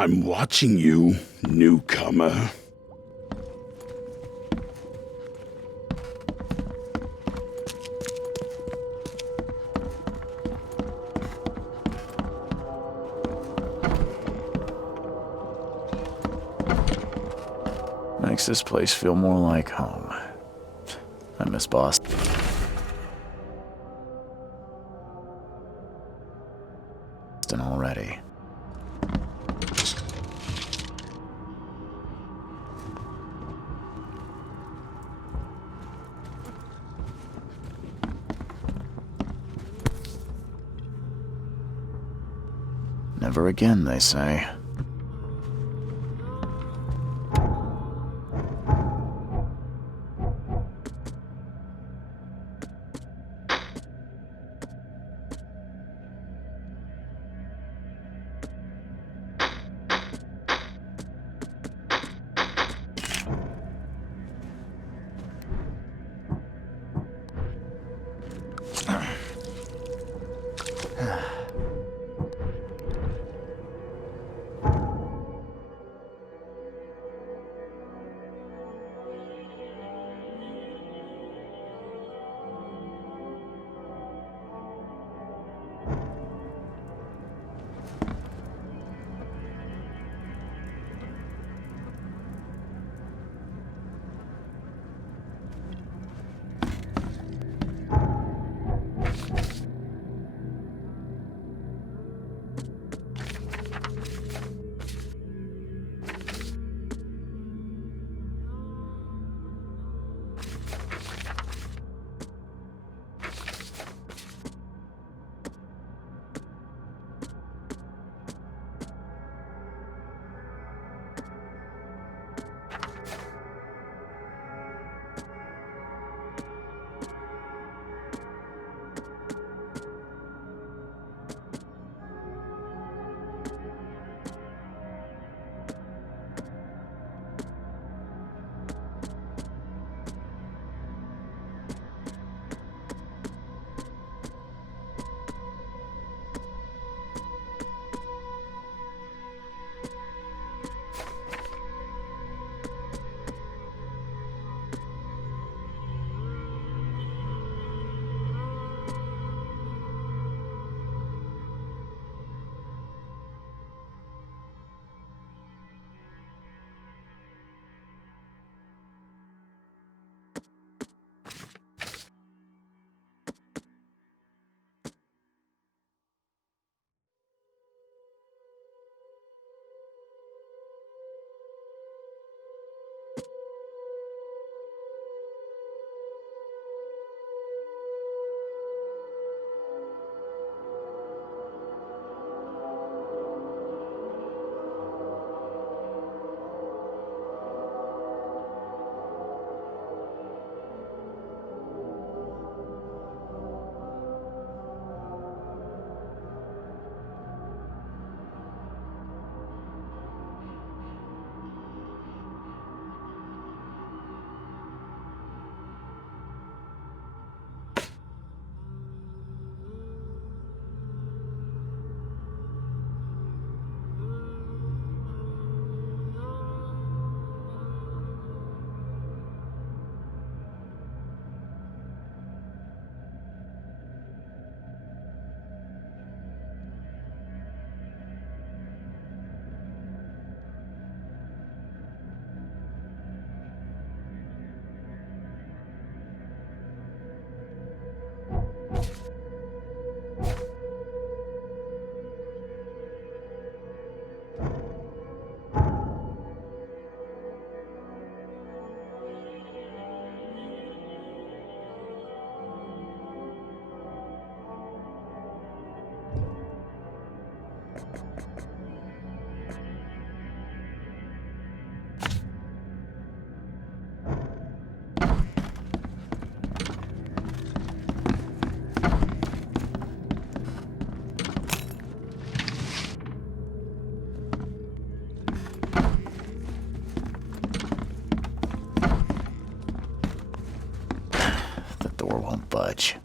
I'm watching you, newcomer. Makes this place feel more like home. I miss Boston already. Never again, they say. Door won't budge.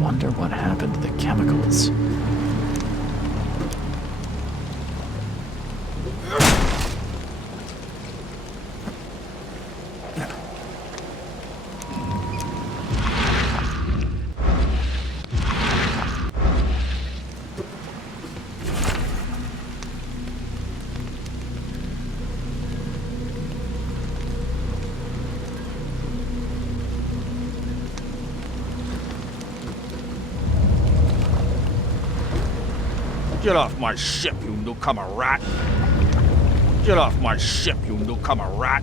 Wonder what happened to the chemicals. Get off my ship, you newcomer rat! Get off my ship, you newcomer rat!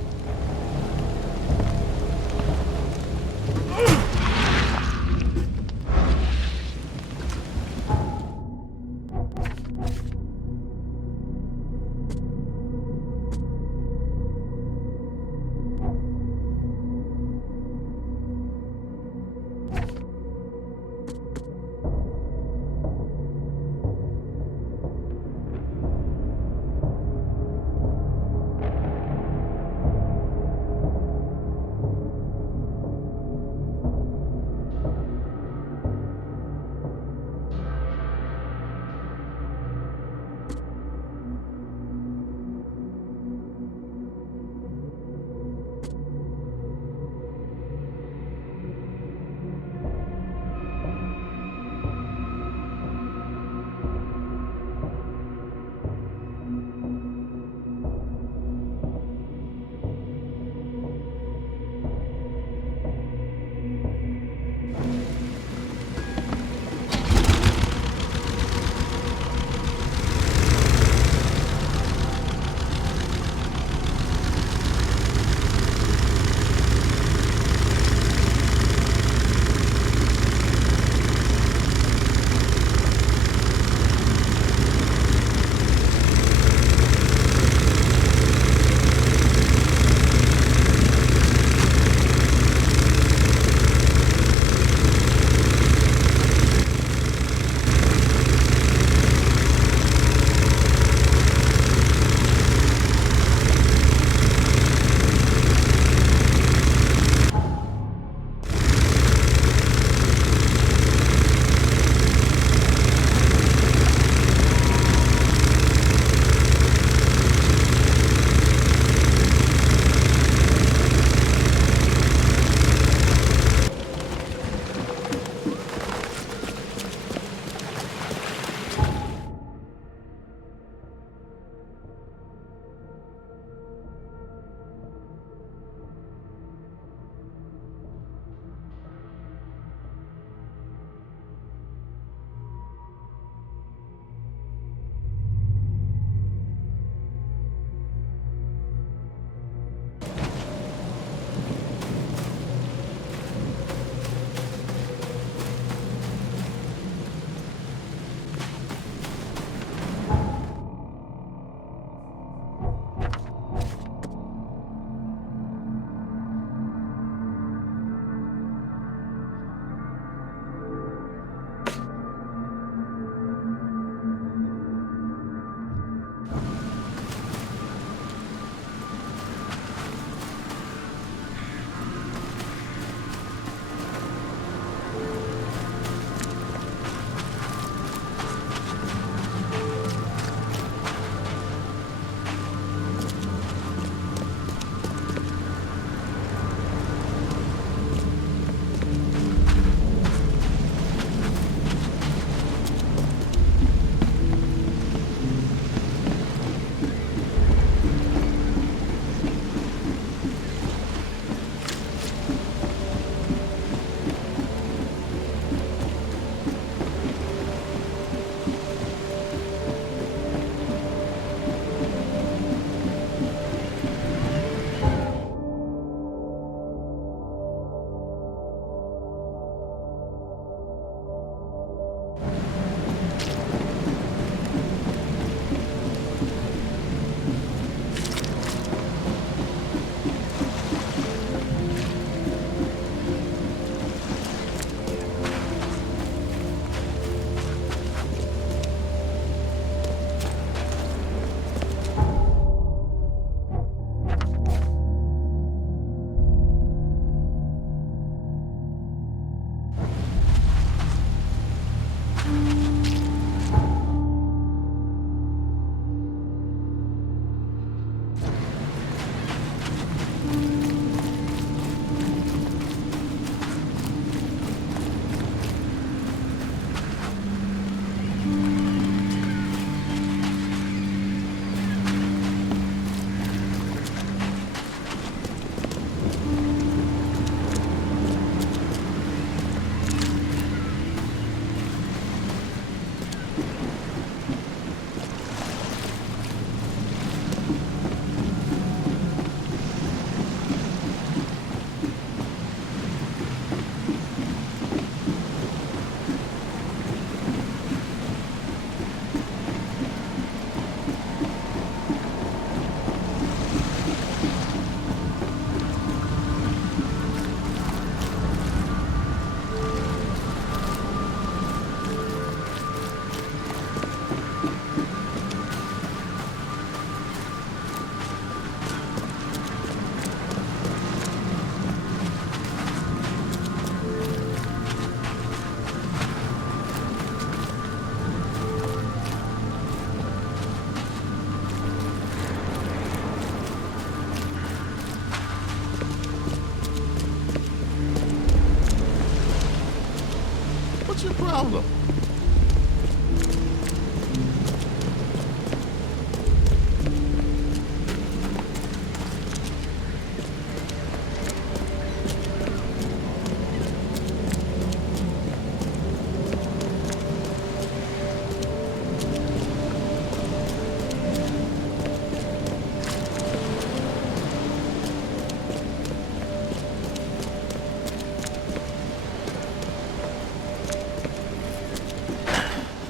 What's your problem?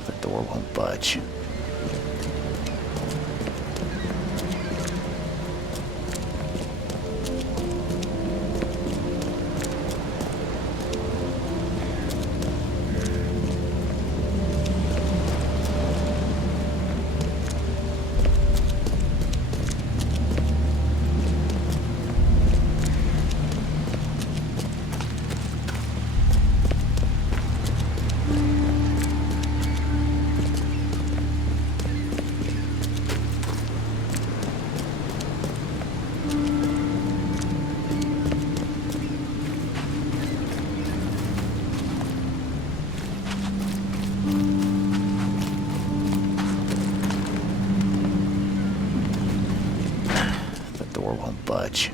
The door won't budge. The door won't budge.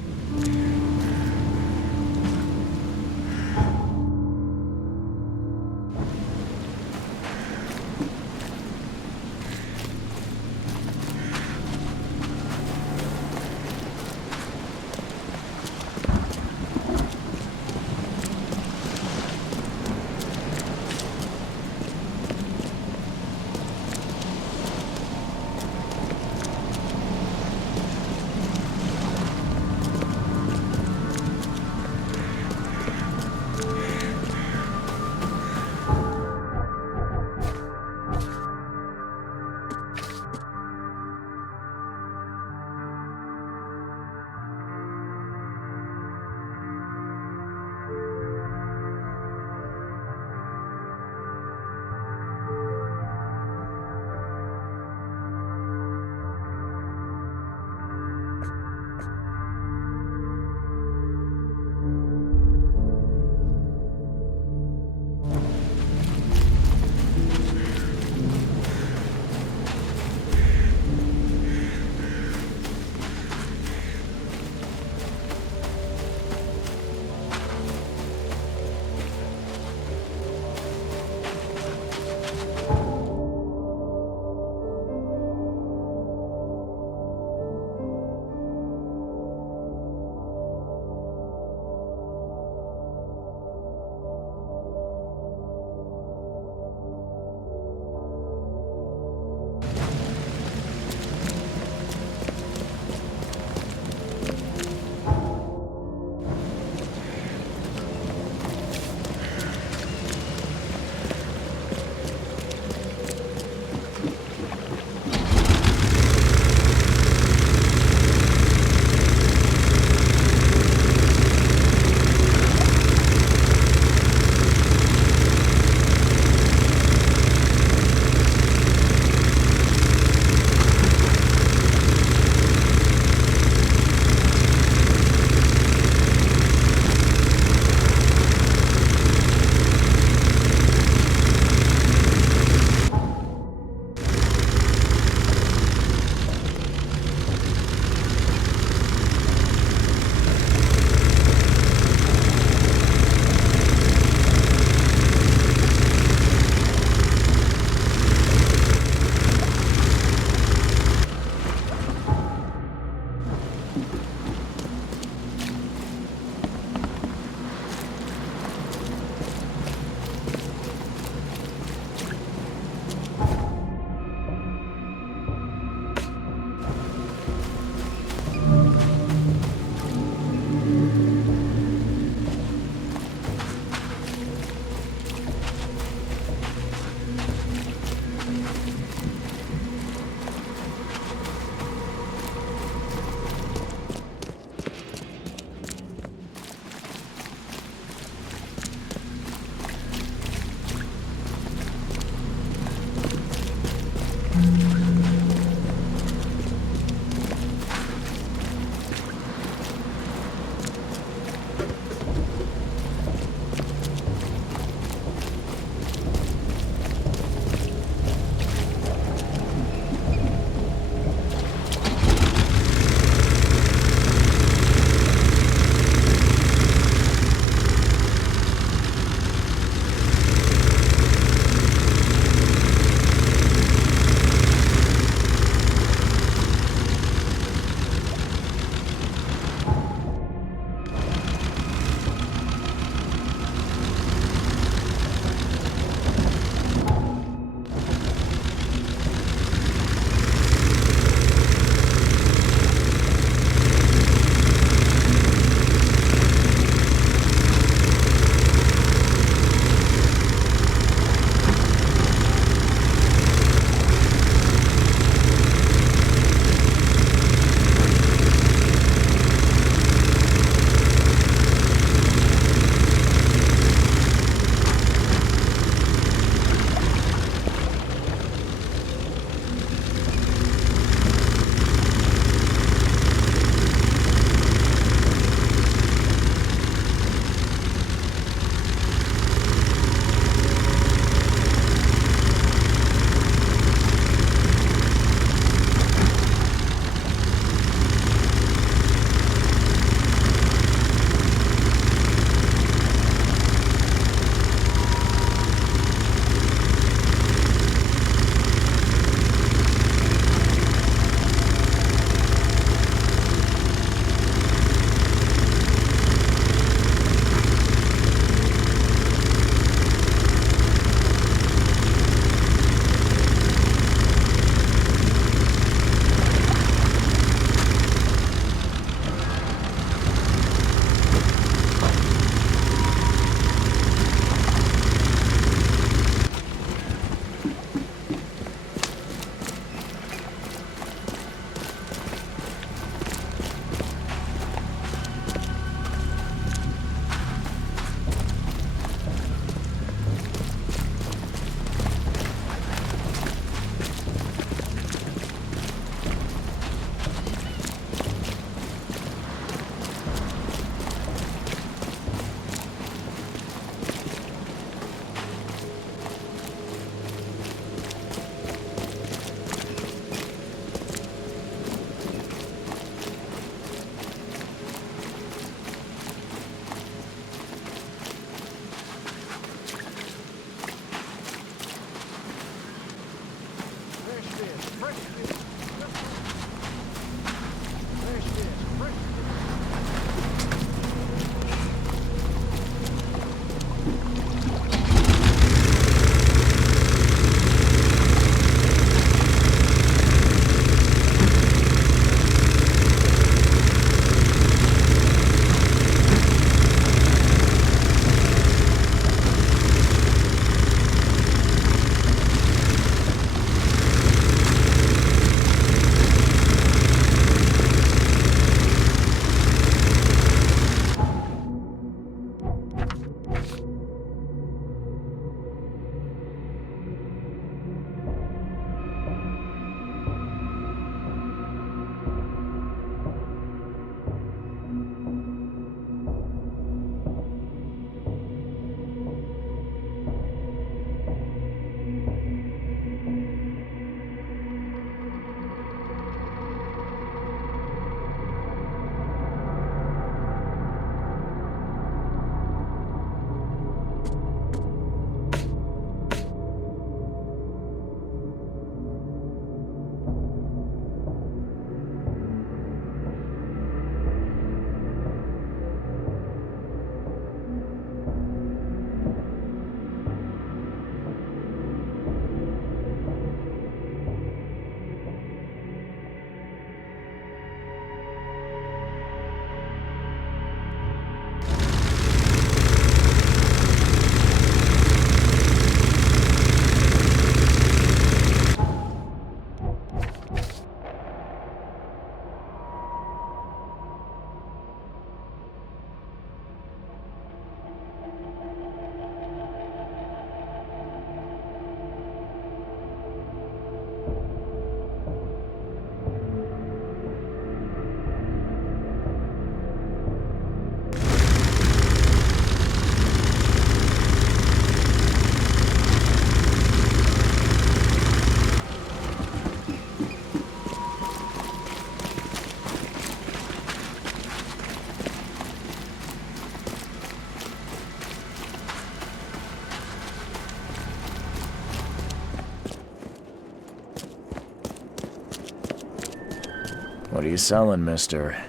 What are you selling, mister?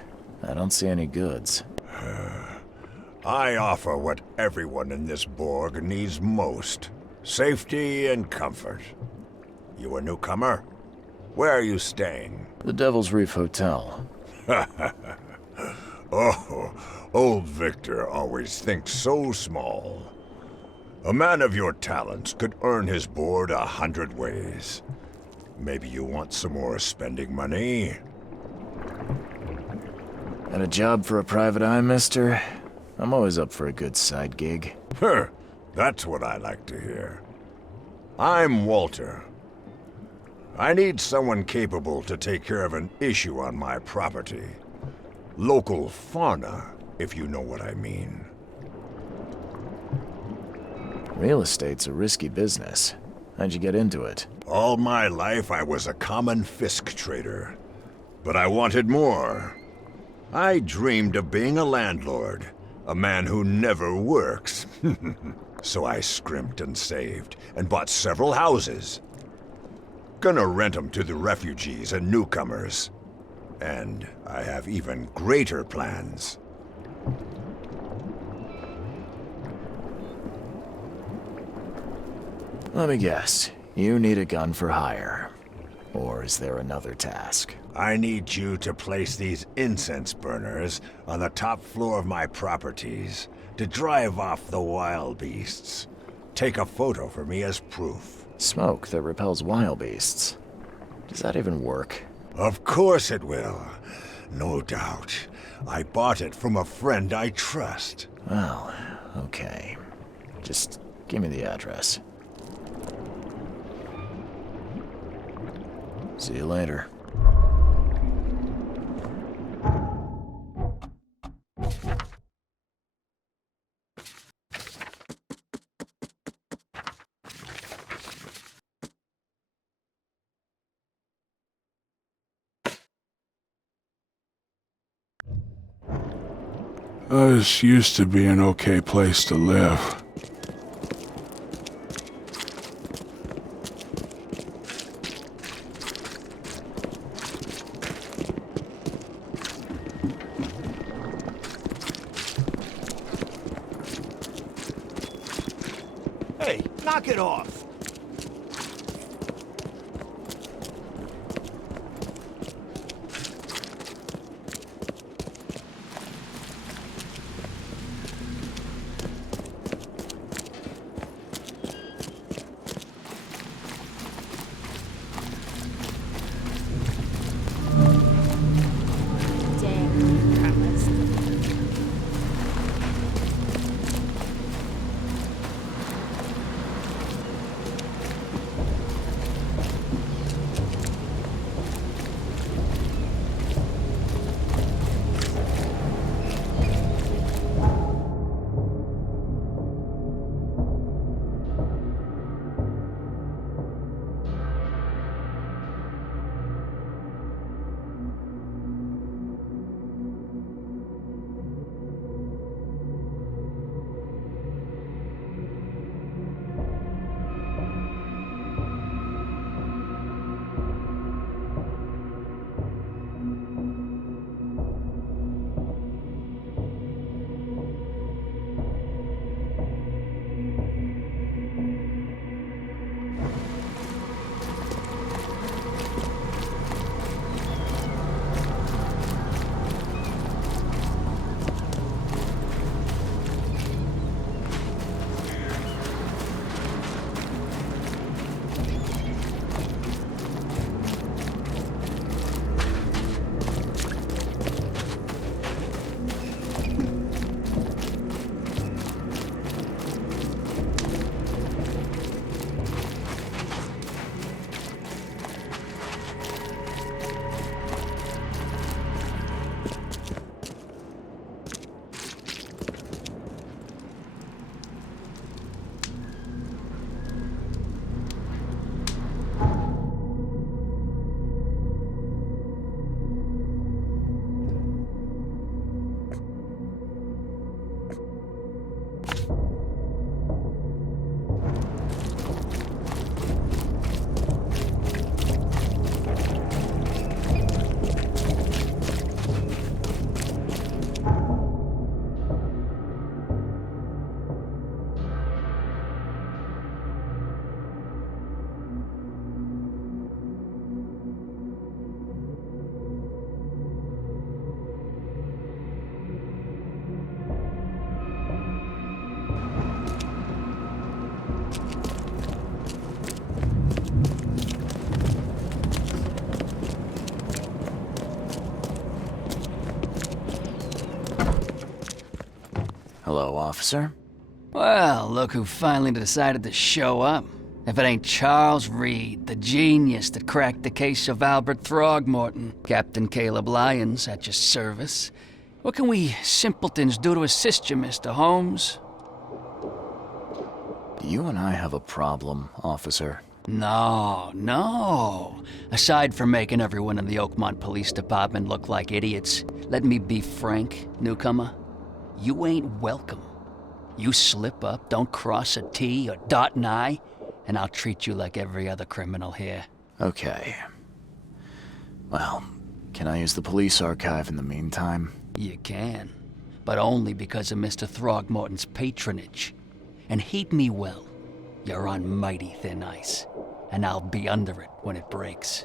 I don't see any goods. I offer what everyone in this Borg needs most. Safety and comfort. You a newcomer? Where are you staying? The Devil's Reef Hotel. Oh, old Victor always thinks so small. A man of your talents could earn his board 100 ways. Maybe you want some more spending money? Got a job for a private eye, mister? I'm always up for a good side gig. That's what I like to hear. I'm Walter. I need someone capable to take care of an issue on my property. Local fauna, if you know what I mean. Real estate's a risky business. How'd you get into it? All my life I was a common Fisk trader. But I wanted more. I dreamed of being a landlord. A man who never works. So I scrimped and saved, and bought several houses. Gonna rent them to the refugees and newcomers. And I have even greater plans. Let me guess. You need a gun for hire. Or is there another task? I need you to place these incense burners on the top floor of my properties to drive off the wild beasts. Take a photo for me as proof. Smoke that repels wild beasts. Does that even work? Of course it will. No doubt. I bought it from a friend I trust. Well, okay. Just give me the address. See you later. This used to be an okay place to live. Hey, knock it off! Hello, officer. Well, look who finally decided to show up. If it ain't Charles Reed, the genius that cracked the case of Albert Throgmorton. Captain Caleb Lyons at your service. What can we simpletons do to assist you, Mr. Holmes? You and I have a problem, officer. No. Aside from making everyone in the Oakmont Police Department look like idiots, let me be frank, newcomer. You ain't welcome. You slip up, don't cross a T or dot an I, and I'll treat you like every other criminal here. Okay. Well, can I use the police archive in the meantime? You can, but only because of Mr. Throgmorton's patronage. And heed me well, you're on mighty thin ice, and I'll be under it when it breaks.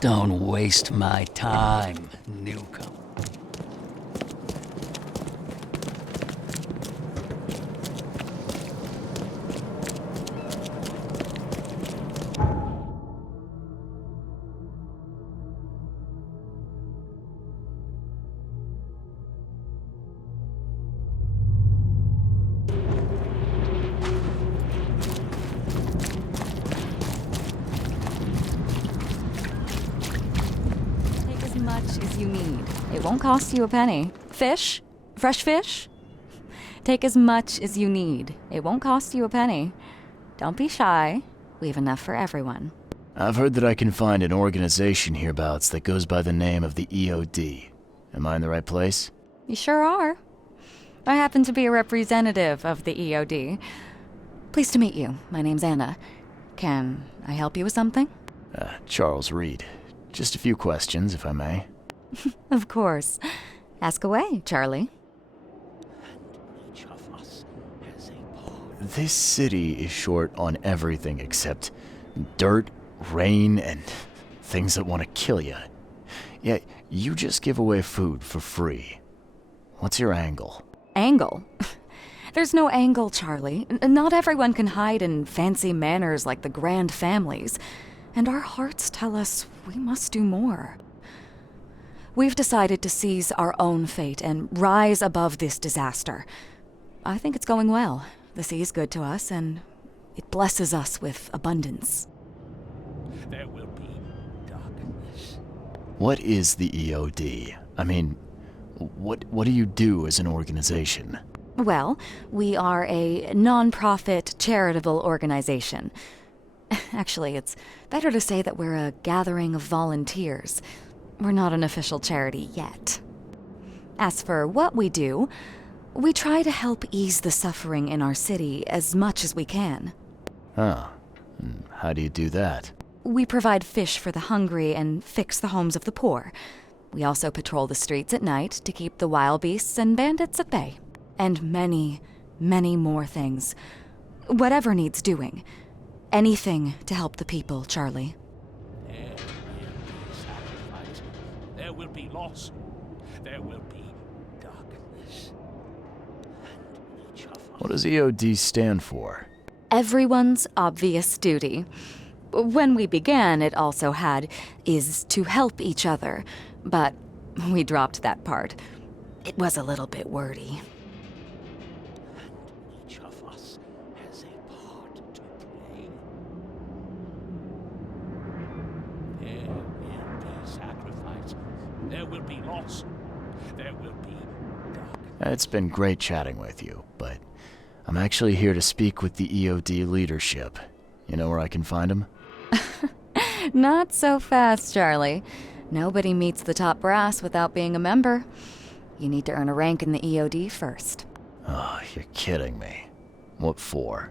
Don't waste my time, newcomer. Take as much as you need. It won't cost you a penny. Fish? Fresh fish? Take as much as you need. It won't cost you a penny. Don't be shy. We have enough for everyone. I've heard that I can find an organization hereabouts that goes by the name of the EOD. Am I in the right place? You sure are. I happen to be a representative of the EOD. Pleased to meet you. My name's Anna. Can I help you with something? Charles Reed. Just a few questions, if I may. Of course. Ask away, Charlie. This city is short on everything except dirt, rain, and things that want to kill you. Yet, you just give away food for free. What's your angle? Angle? There's no angle, Charlie. Not everyone can hide in fancy manners like the grand families. And our hearts tell us we must do more. We've decided to seize our own fate and rise above this disaster. I think it's going well. The sea is good to us, and it blesses us with abundance. There will be darkness. What is the EOD? I mean, what do you do as an organization? Well, we are a non-profit charitable organization. Actually, it's better to say that we're a gathering of volunteers. We're not an official charity yet. As for what we do, we try to help ease the suffering in our city as much as we can. Huh. How do you do that? We provide fish for the hungry and fix the homes of the poor. We also patrol the streets at night to keep the wild beasts and bandits at bay. And many, many more things. Whatever needs doing. Anything to help the people, Charlie. There will be sacrifice. There will be loss. There will be darkness. And each of us. What does EOD stand for? Everyone's obvious duty. When we began, it also had is to help each other, but we dropped that part. It was a little bit wordy. Each of us has a part to play. There will be sacrifice. There will be loss. There will be darkness. It's been great chatting with you, but I'm actually here to speak with the EOD leadership. You know where I can find them? Not so fast, Charlie. Nobody meets the top brass without being a member. You need to earn a rank in the EOD first. Oh, you're kidding me. What for?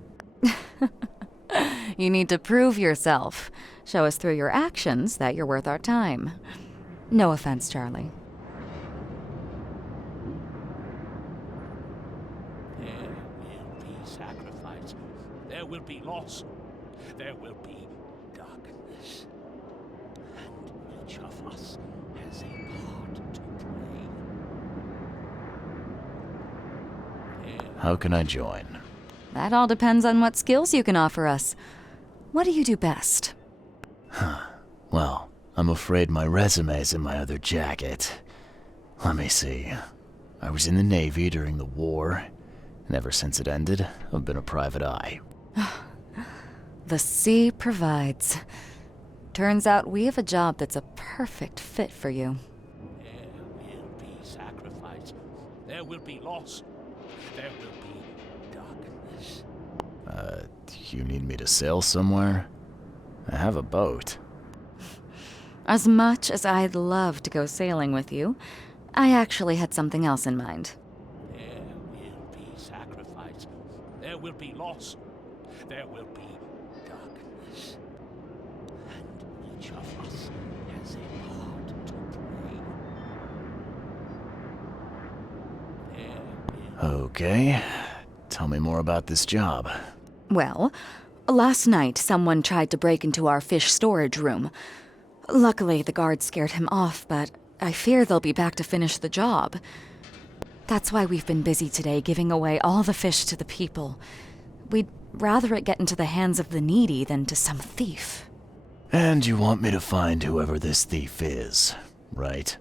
You need to prove yourself. Show us through your actions that you're worth our time. No offense, Charlie. There will be sacrifice. There will be loss. There will be darkness. And each of us has a part to play. How can I join? That all depends on what skills you can offer us. What do you do best? Well, I'm afraid my resume's in my other jacket. Let me see. I was in the Navy during the war, and ever since it ended, I've been a private eye. The sea provides. Turns out we have a job that's a perfect fit for you. There will be sacrifice. There will be loss. There will be darkness. You need me to sail somewhere? I have a boat. As much as I'd love to go sailing with you, I actually had something else in mind. There will be sacrifice. There will be loss. There will be darkness. And each of us has a part to play. There will Okay. Tell me more about this job. Well, last night someone tried to break into our fish storage room. Luckily, the guards scared him off, but I fear they'll be back to finish the job. That's why we've been busy today giving away all the fish to the people. We'd rather it get into the hands of the needy than to some thief. And you want me to find whoever this thief is, right?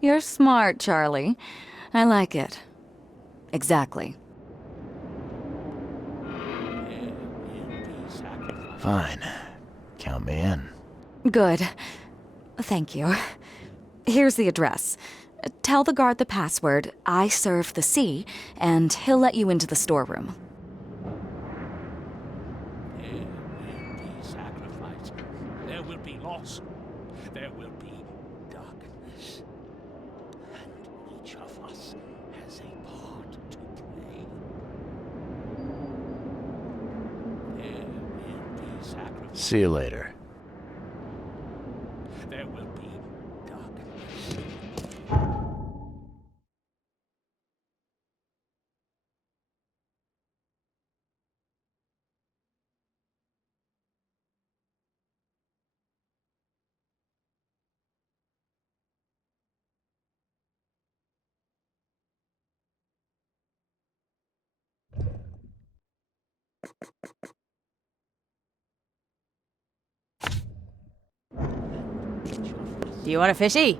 You're smart, Charlie. I like it. Exactly. Fine. Count me in. Good. Thank you. Here's the address. Tell the guard the password, I serve the sea, and he'll let you into the storeroom. There will be sacrifice. There will be loss. There will be darkness. And each of us has a part to play. There will be sacrifice. See you later. There will be darkness. Do you want a fishy?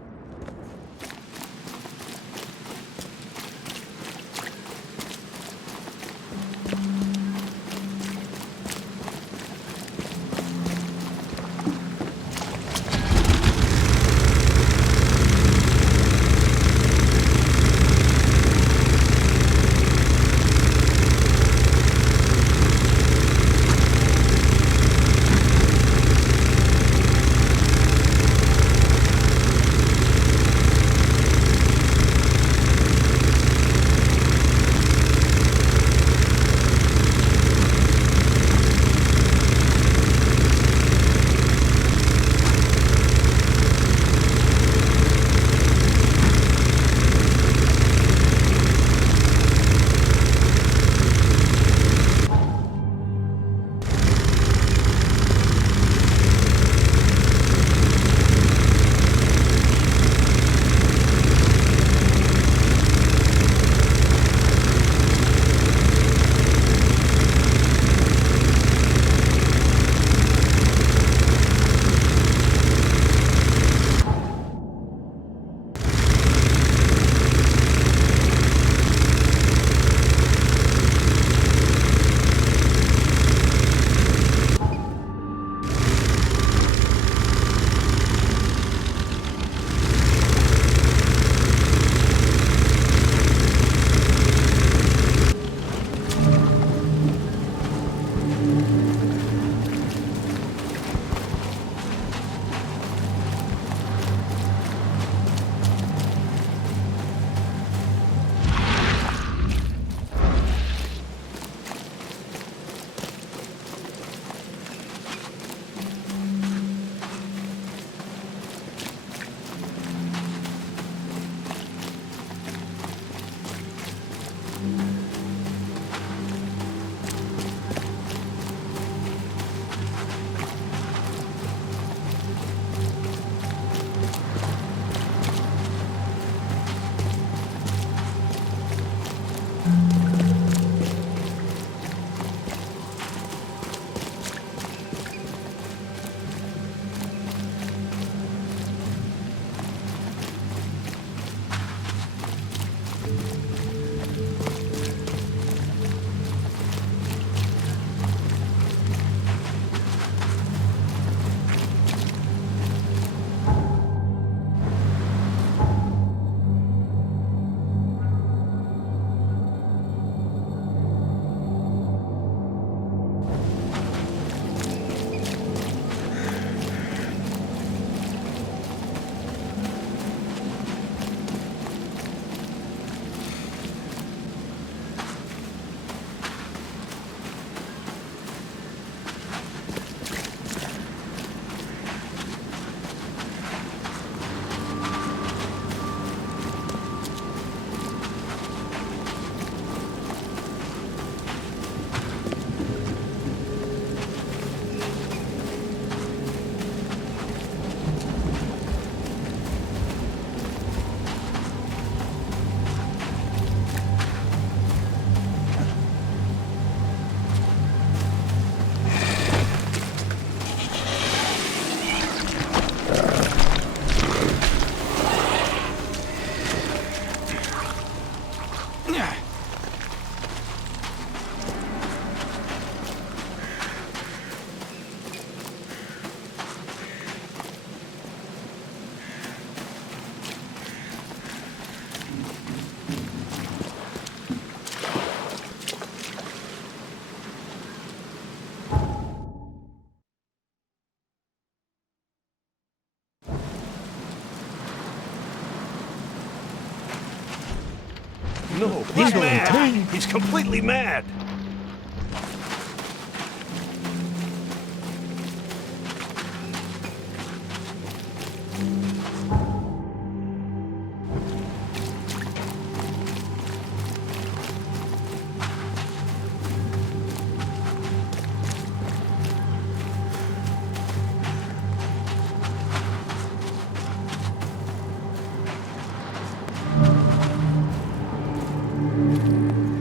No, he's mad. He's completely mad.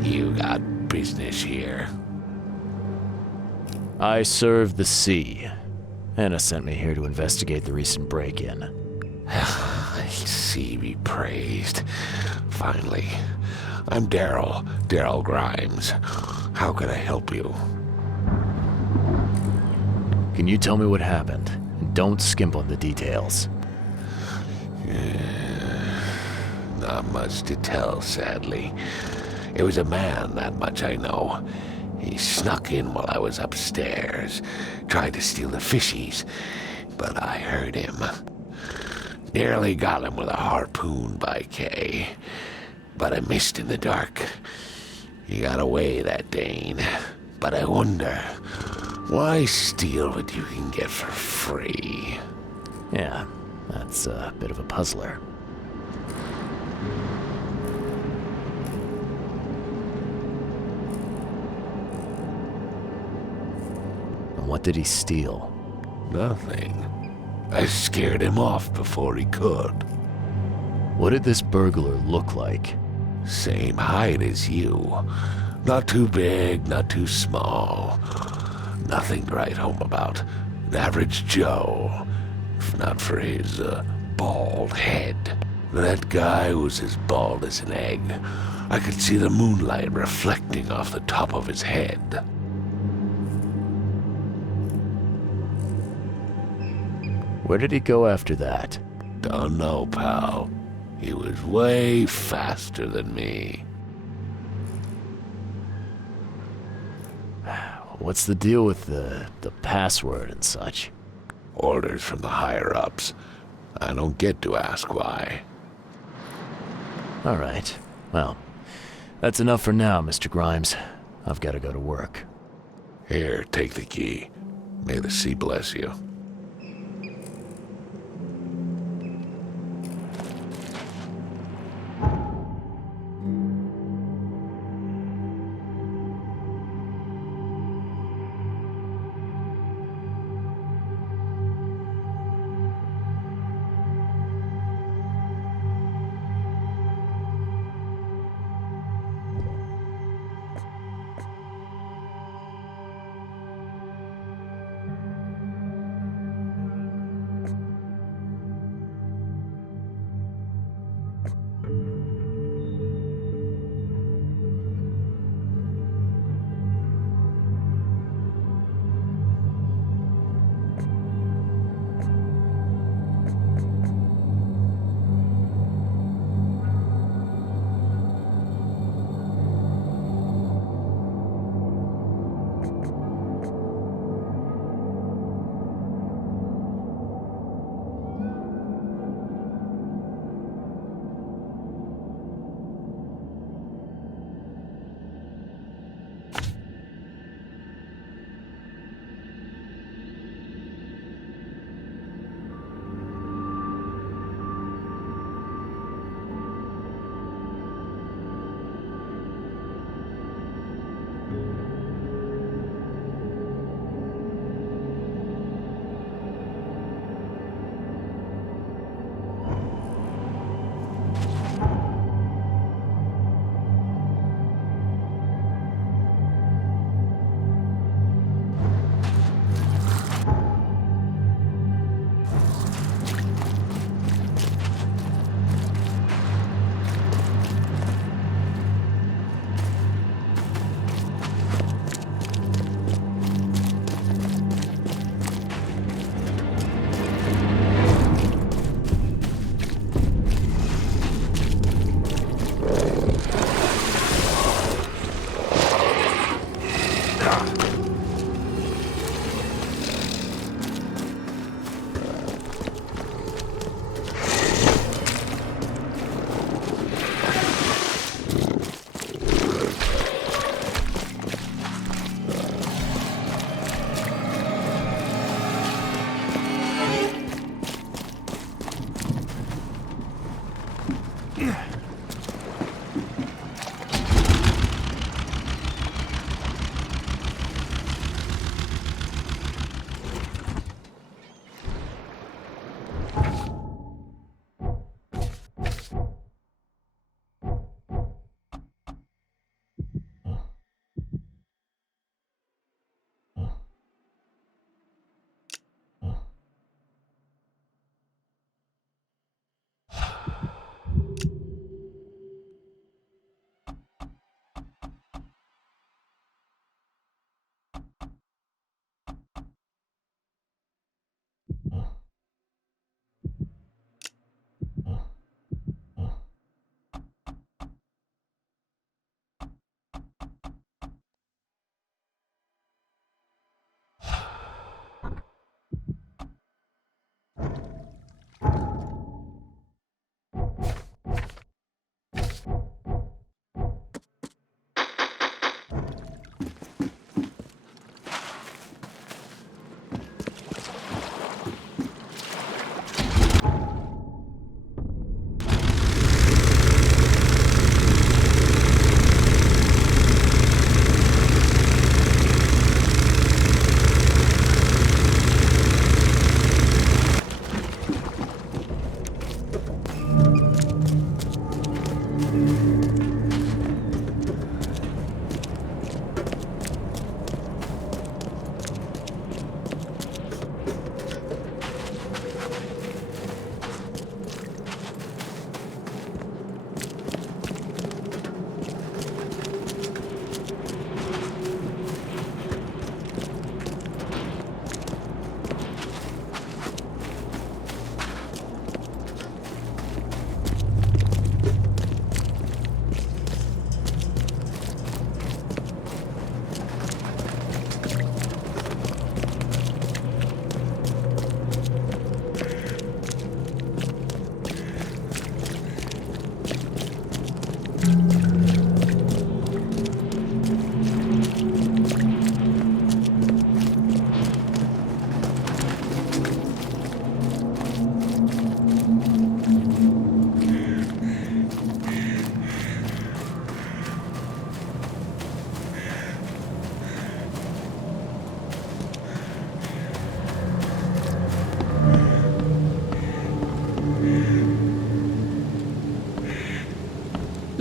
You got business here. I serve the sea. Anna sent me here to investigate the recent break-in. Sea be praised. Finally. I'm Daryl Grimes. How can I help you? Can you tell me what happened? And don't skimp on the details. Not much to tell, sadly. It was a man, that much I know. He snuck in while I was upstairs, tried to steal the fishies, but I heard him. Nearly got him with a harpoon by Kay, but I missed in the dark. He got away, that Dane. But I wonder, why steal what you can get for free? Yeah, that's a bit of a puzzler. And what did he steal? Nothing. I scared him off before he could. What did this burglar look like? Same height as you. Not too big, not too small. Nothing to write home about. An average Joe. If not for his, bald head. That guy was as bald as an egg. I could see the moonlight reflecting off the top of his head. Where did he go after that? Don't know, pal. He was way faster than me. What's the deal with the password and such? Orders from the higher-ups. I don't get to ask why. All right. Well, that's enough for now, Mr. Grimes. I've got to go to work. Here, take the key. May the sea bless you.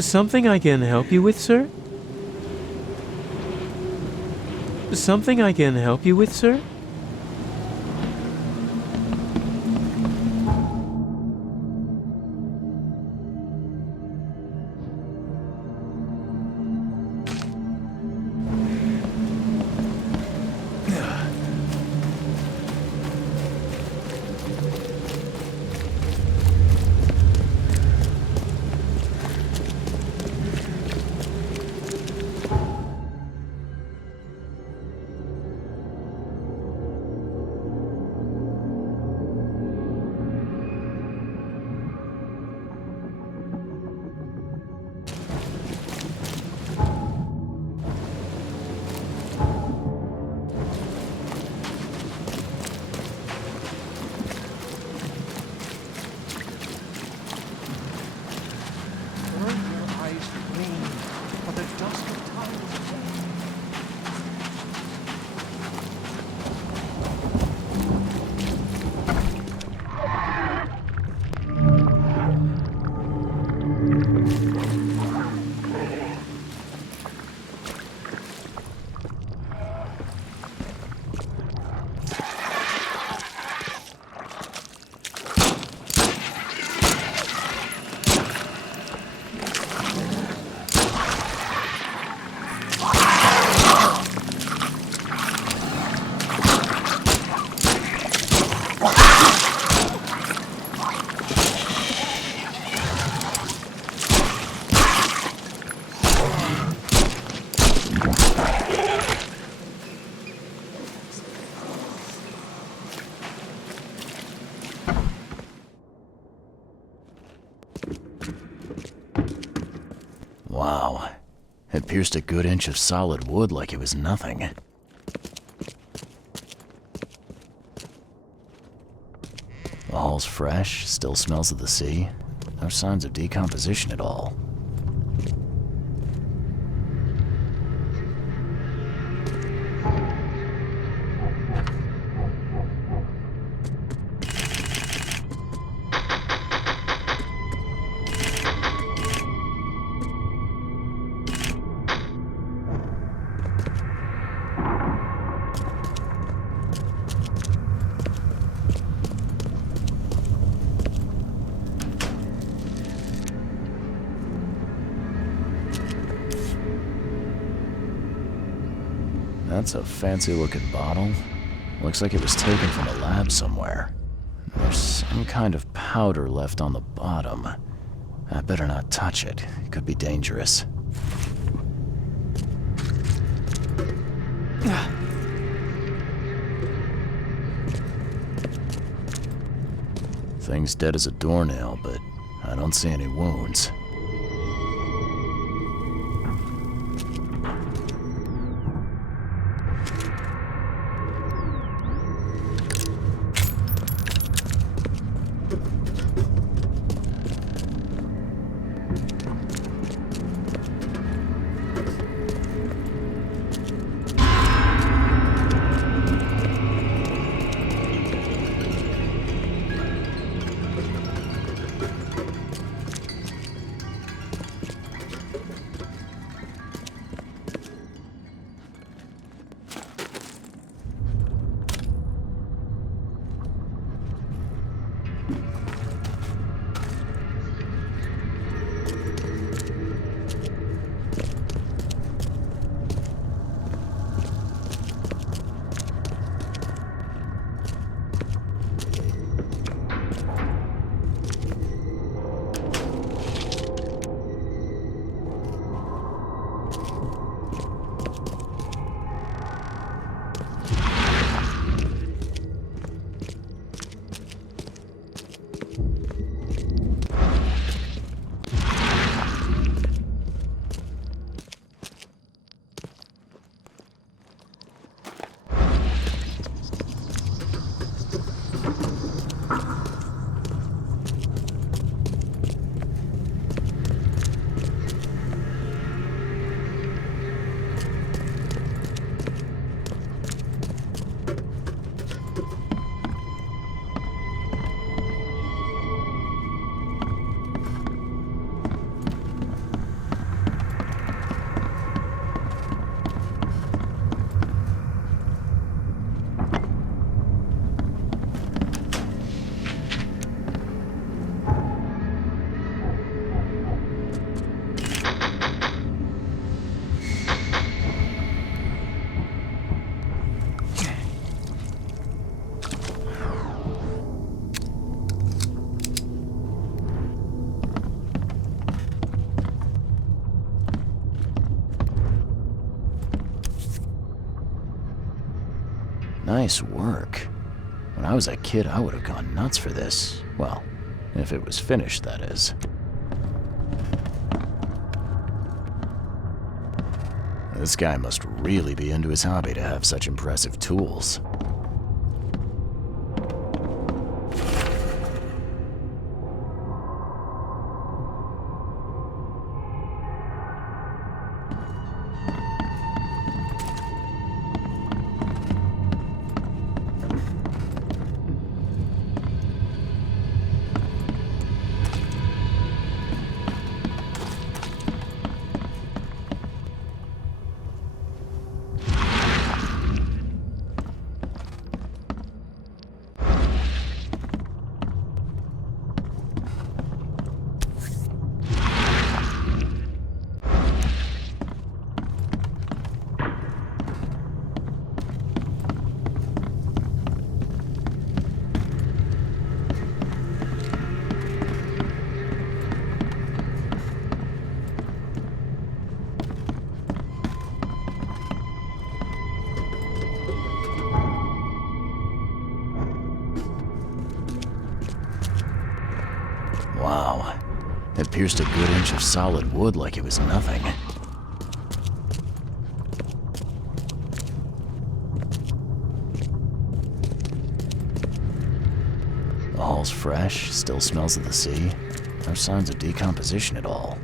Something I can help you with, sir? Something I can help you with, sir? Wow. It pierced a good inch of solid wood like it was nothing. The hall's fresh, still smells of the sea. No signs of decomposition at all. That's a fancy-looking bottle. Looks like it was taken from a lab somewhere. There's some kind of powder left on the bottom. I better not touch it. It could be dangerous. Thing's dead as a doornail, but I don't see any wounds. Nice work. When I was a kid, I would have gone nuts for this. Well, if it was finished, that is. This guy must really be into his hobby to have such impressive tools. Wow. It pierced a good inch of solid wood like it was nothing. The hull's fresh, still smells of the sea. No signs of decomposition at all.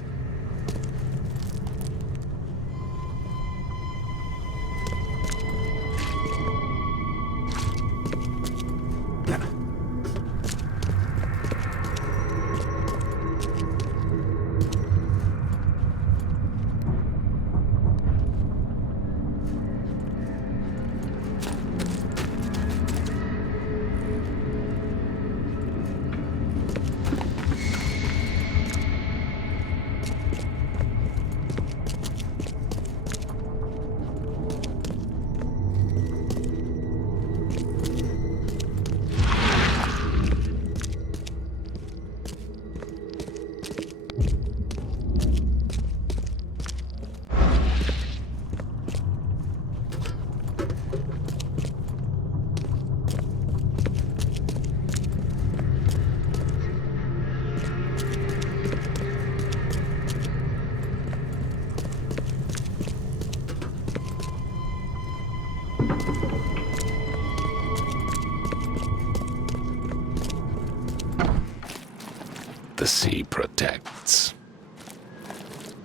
The sea protects.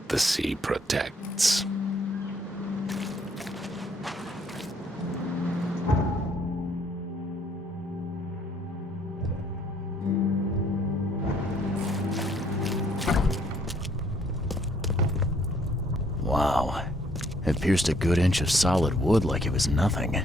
The sea protects. Wow. It pierced a good inch of solid wood like it was nothing.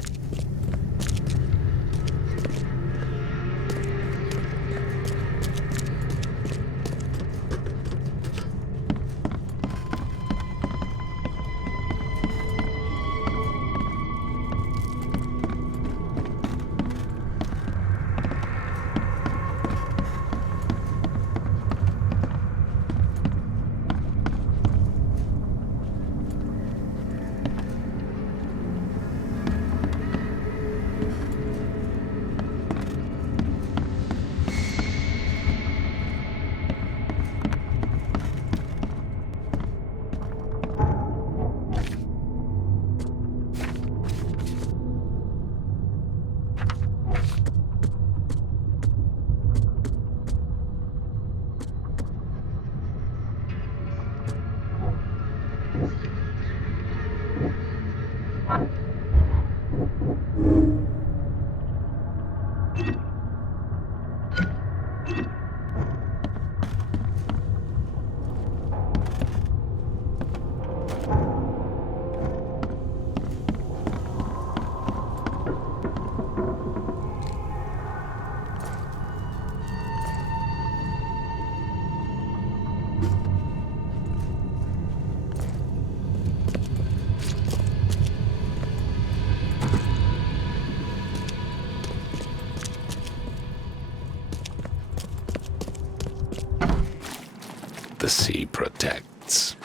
The sea protects.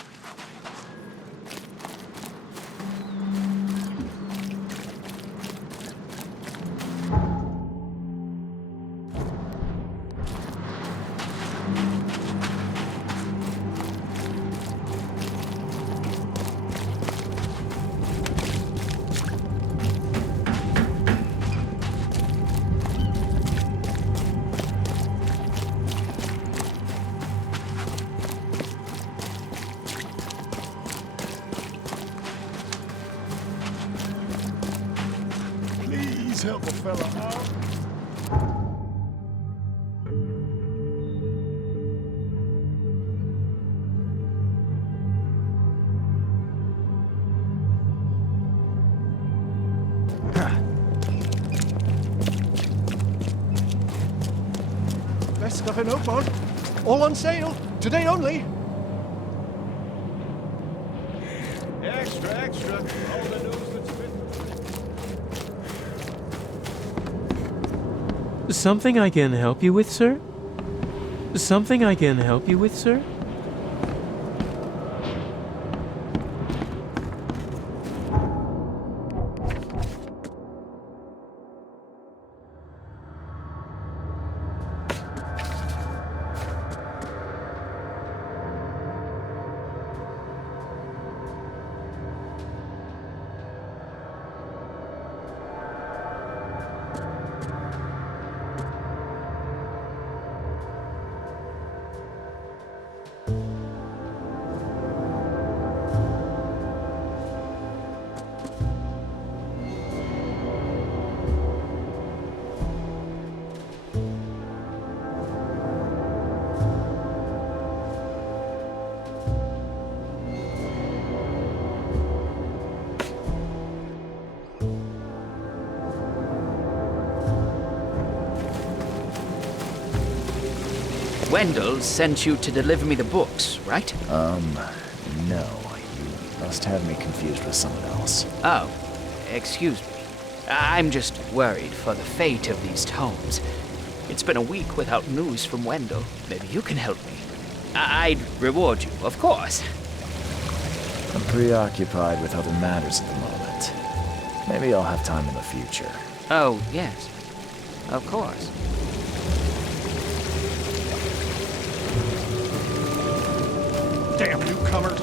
Please help a fella out. Best stuff in Oakmont. All on sale. Today only. Extra, extra. All the news that's fit. Something I can help you with, sir? Something I can help you with, sir? Wendell sent you to deliver me the books, right? No. You must have me confused with someone else. Oh, excuse me. I'm just worried for the fate of these tomes. It's been a week without news from Wendell. Maybe you can help me. I'd reward you, of course. I'm preoccupied with other matters at the moment. Maybe I'll have time in the future. Oh, yes. Of course. Damn newcomers.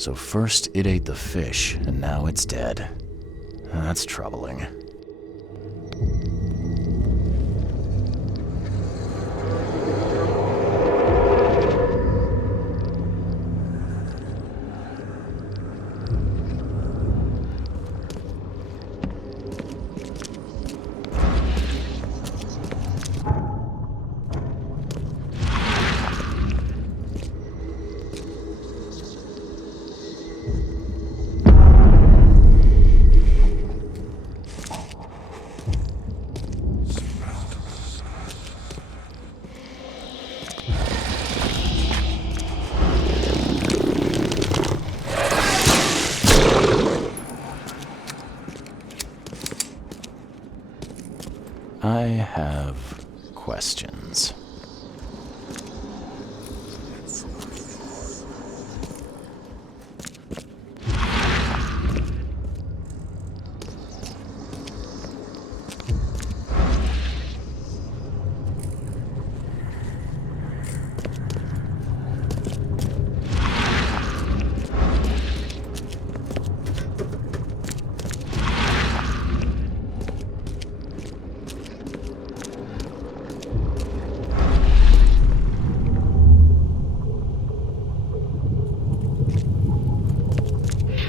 So first it ate the fish, and now it's dead. That's troubling. I have questions.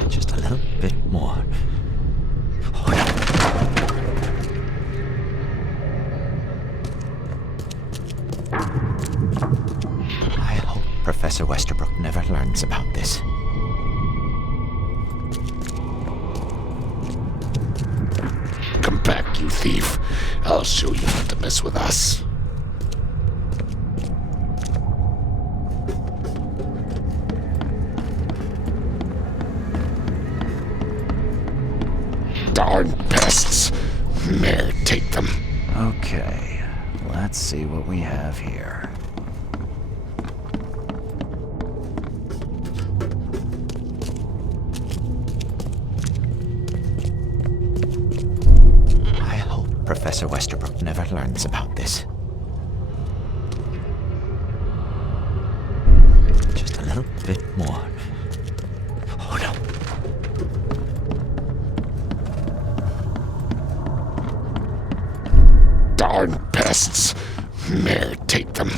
Just a little bit more. Oh, no. I hope Professor Westerbrook never learns about this. Come back, you thief. I'll show you not to mess with us. Darn pests. May take them. Okay, let's see what we have here. I hope Professor Westerbrook never learns about this. Just a little bit more. Oh no. Darn pests. May take them.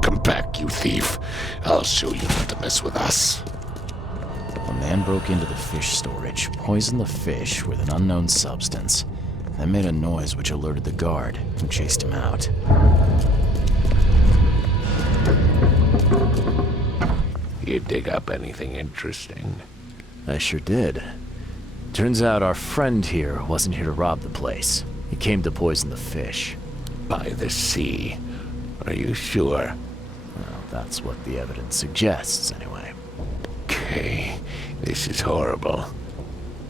Come back, you thief. I'll show you not to mess with us. A man broke into the fish storage, poisoned the fish with an unknown substance, then made a noise which alerted the guard, who chased him out. You dig up anything interesting? I sure did. Turns out our friend here wasn't here to rob the place. He came to poison the fish. By the sea. Are you sure? Well, that's what the evidence suggests, anyway. Okay, this is horrible.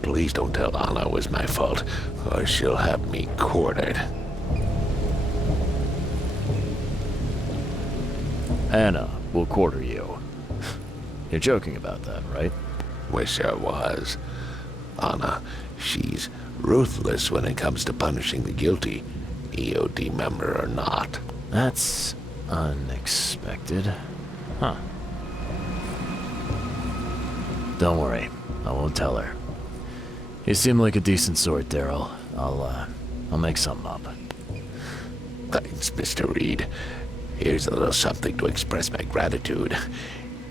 Please don't tell Anna it was my fault, or she'll have me quartered. Anna will quarter you. You're joking about that, right? Wish I was. Anna, she's ruthless when it comes to punishing the guilty, EOD member or not. That's unexpected. Huh. Don't worry, I won't tell her. You seem like a decent sort, Daryl. I'll make something up. Thanks, Mr. Reed. Here's a little something to express my gratitude.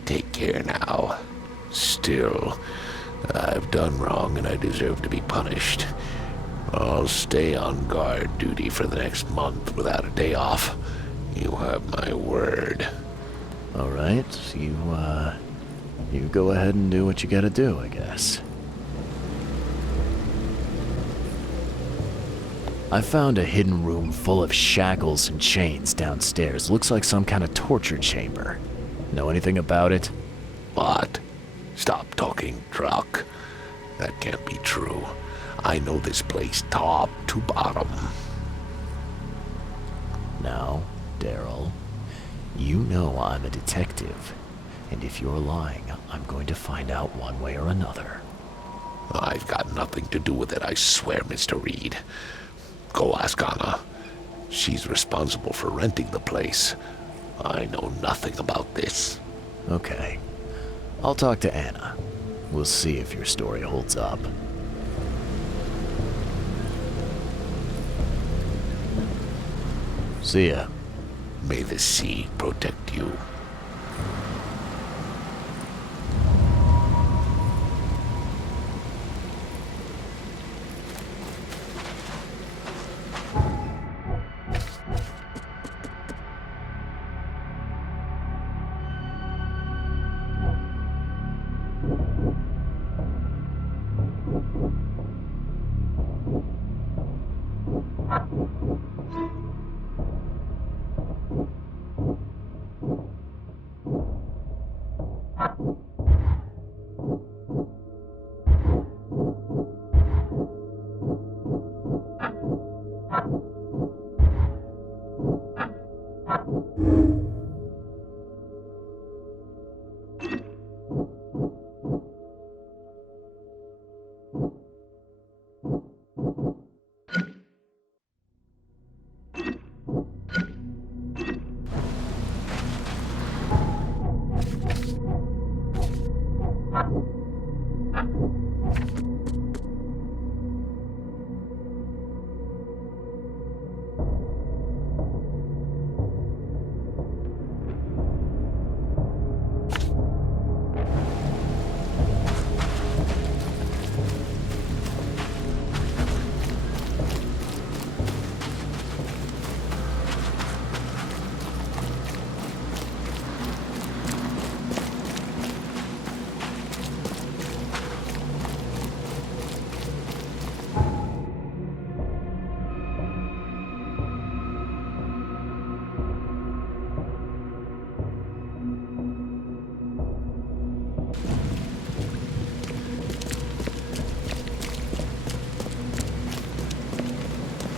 Take care now. Still, I've done wrong and I deserve to be punished. I'll stay on guard duty for the next month without a day off. You have my word. All right, you go ahead and do what you gotta do, I guess. I found a hidden room full of shackles and chains downstairs. Looks like some kind of torture chamber. Know anything about it? What? Stop talking truck. That can't be true. I know this place top to bottom. Now, Daryl, you know I'm a detective. And if you're lying, I'm going to find out one way or another. I've got nothing to do with it, I swear, Mr. Reed. Go ask Anna. She's responsible for renting the place. I know nothing about this. Okay. I'll talk to Anna. We'll see if your story holds up. See ya. May the sea protect you.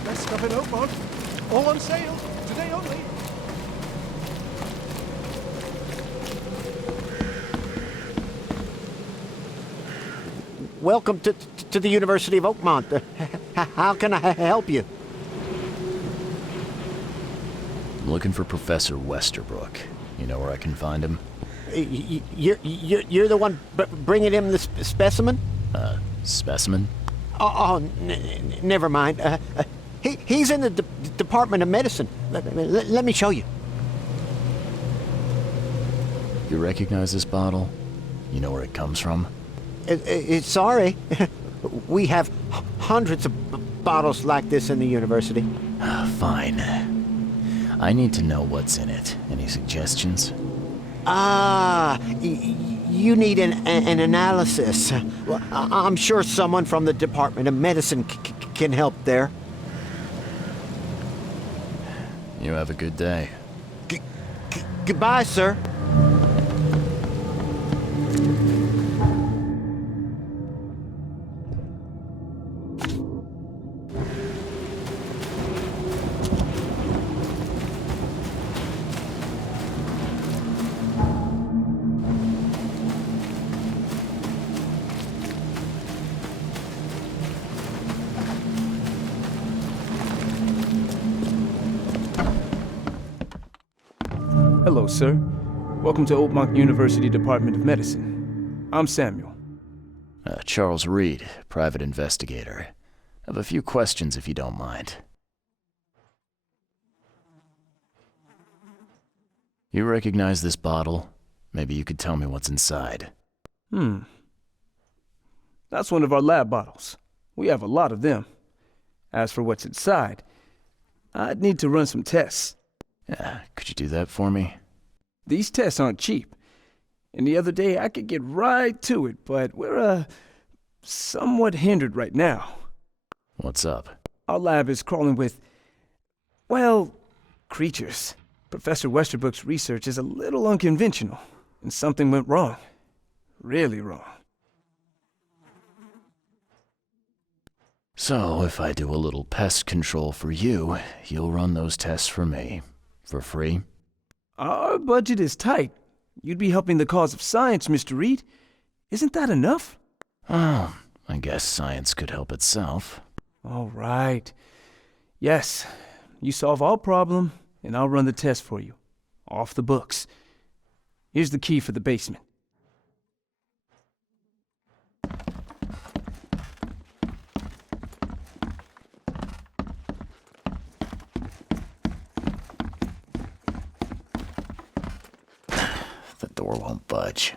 Best stuff in Oakmont. All on sale. Today only. Welcome to the University of Oakmont. How can I help you? I'm looking for Professor Westerbrook. You know where I can find him? You're the one bringing him the specimen? Specimen? Oh, never mind. He's in the Department of Medicine. Let me show you. You recognize this bottle? You know where it comes from? Sorry. We have hundreds of bottles like this in the university. Fine. I need to know what's in it. Any suggestions? You need an analysis. Well, I'm sure someone from the Department of Medicine can help there. You have a good day. Goodbye, sir. Hello, sir. Welcome to Oakmont University Department of Medicine. I'm Samuel. Charles Reed, private investigator. I have a few questions if you don't mind. You recognize this bottle? Maybe you could tell me what's inside. That's one of our lab bottles. We have a lot of them. As for what's inside, I'd need to run some tests. Yeah, could you do that for me? These tests aren't cheap. And the other day I could get right to it, but we're, somewhat hindered right now. What's up? Our lab is crawling with, well, creatures. Professor Westerbrook's research is a little unconventional, and something went wrong. Really wrong. So, if I do a little pest control for you, you'll run those tests for me. For free? Our budget is tight. You'd be helping the cause of science, Mr. Reed. Isn't that enough? Oh, I guess science could help itself. All right. Yes, You solve all problem, and I'll run the test for you. Off the books. Here's the key for the basement. The door won't budge.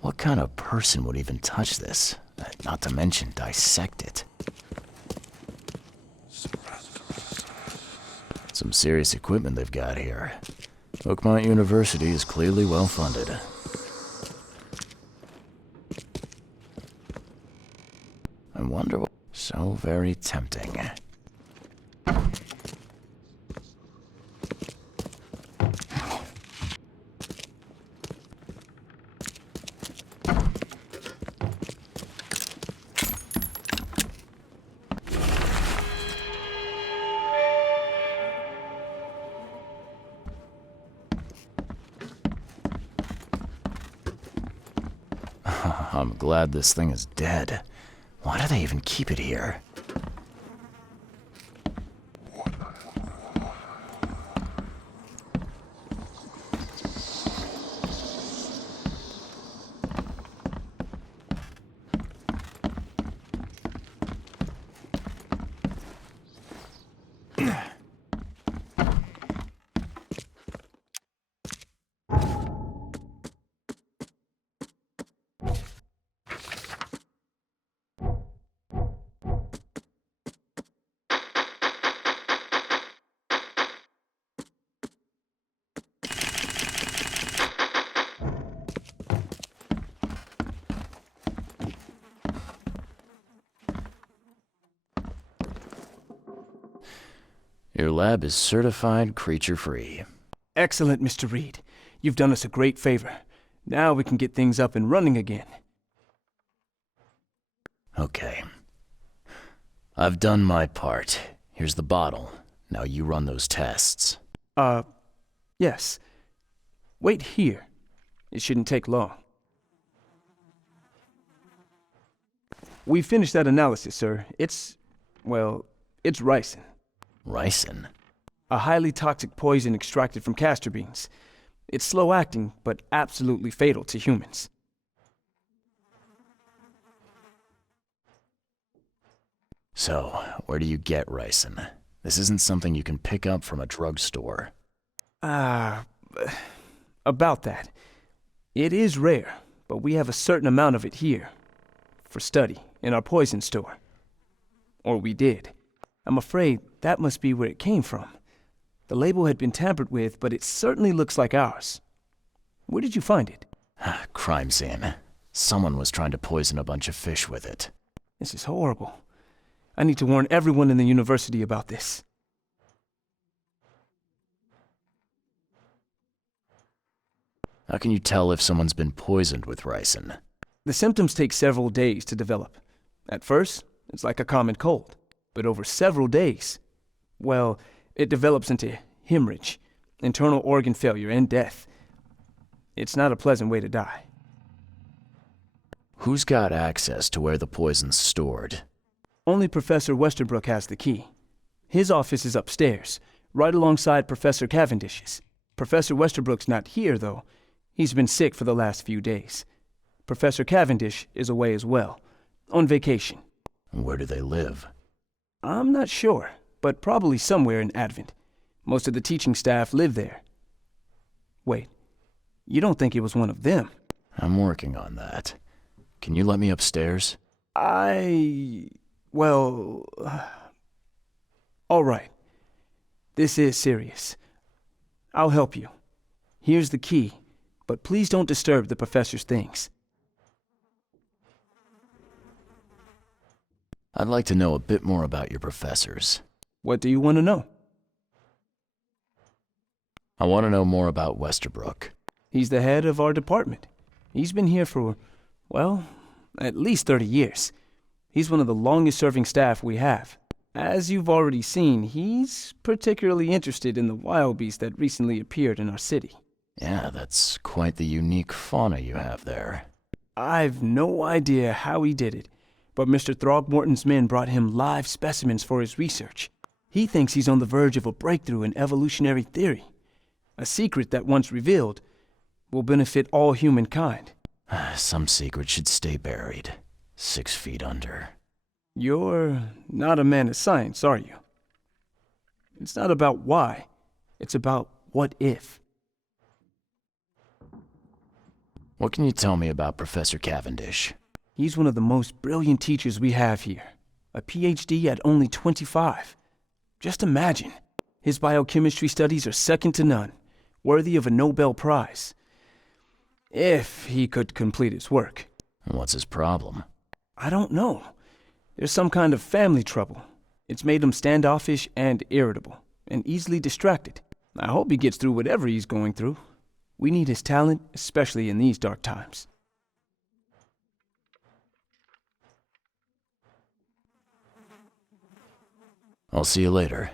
What kind of person would even touch this? Not to mention dissect it. Some serious equipment they've got here. Oakmont University is clearly well funded. I wonder what... So very tempting. I'm glad this thing is dead. Why do they even keep it here? Your lab is certified creature-free. Excellent, Mr. Reed. You've done us a great favor. Now we can get things up and running again. Okay. I've done my part. Here's the bottle. Now you run those tests. Yes. Wait here. It shouldn't take long. We finished that analysis, sir. It's ricin. Ricin? A highly toxic poison extracted from castor beans. It's slow-acting, but absolutely fatal to humans. So, where do you get ricin? This isn't something you can pick up from a drugstore. About that. It is rare, but we have a certain amount of it here. For study, in our poison store. Or we did. I'm afraid that must be where it came from. The label had been tampered with, but it certainly looks like ours. Where did you find it? Crime scene. Someone was trying to poison a bunch of fish with it. This is horrible. I need to warn everyone in the university about this. How can you tell if someone's been poisoned with ricin? The symptoms take several days to develop. At first, it's like a common cold. But over several days, well, it develops into hemorrhage, internal organ failure, and death. It's not a pleasant way to die. Who's got access to where the poison's stored? Only Professor Westerbrook has the key. His office is upstairs, right alongside Professor Cavendish's. Professor Westerbrook's not here, though. He's been sick for the last few days. Professor Cavendish is away as well, on vacation. Where do they live? I'm not sure, but probably somewhere in Advent. Most of the teaching staff live there. Wait, you don't think it was one of them? I'm working on that. Can you let me upstairs? Well... all right. This is serious. I'll help you. Here's the key, but please don't disturb the professor's things. I'd like to know a bit more about your professors. What do you want to know? I want to know more about Westerbrook. He's the head of our department. He's been here for, well, at least 30 years. He's one of the longest-serving staff we have. As you've already seen, he's particularly interested in the wild beast that recently appeared in our city. Yeah, that's quite the unique fauna you have there. I've no idea how he did it, but Mr. Throgmorton's men brought him live specimens for his research. He thinks he's on the verge of a breakthrough in evolutionary theory. A secret that, once revealed, will benefit all humankind. Some secret should stay buried, 6 feet under. You're not a man of science, are you? It's not about why, it's about what if. What can you tell me about Professor Cavendish? He's one of the most brilliant teachers we have here. A PhD at only 25. Just imagine. His biochemistry studies are second to none, worthy of a Nobel Prize. If he could complete his work. What's his problem? I don't know. There's some kind of family trouble. It's made him standoffish and irritable, and easily distracted. I hope he gets through whatever he's going through. We need his talent, especially in these dark times. I'll see you later.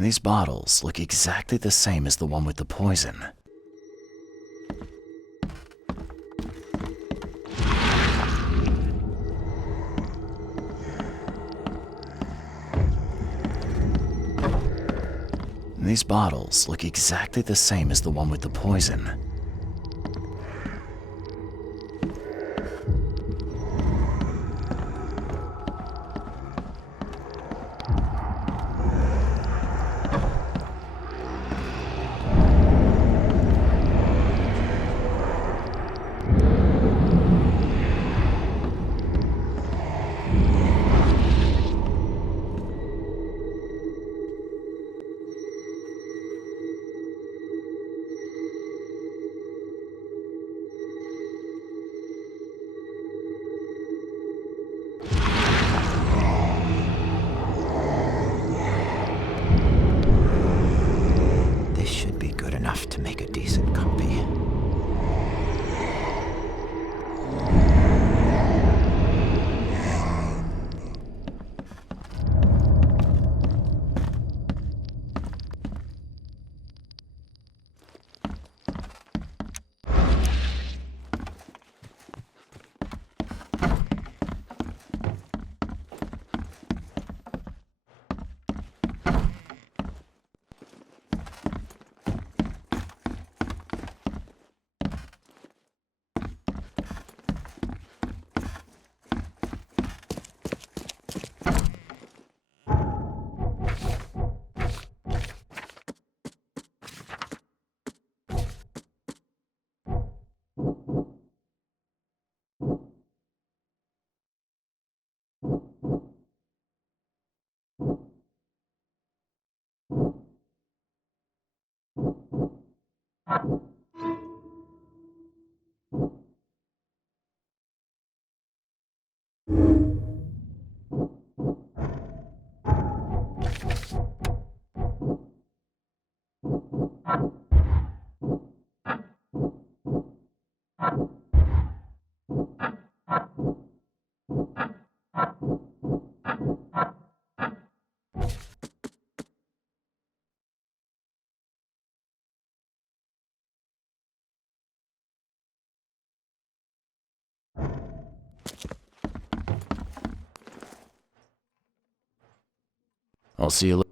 These bottles look exactly the same as the one with the poison. These bottles look exactly the same as the one with the poison. This should be good enough to make a decent copy. I'll see you later.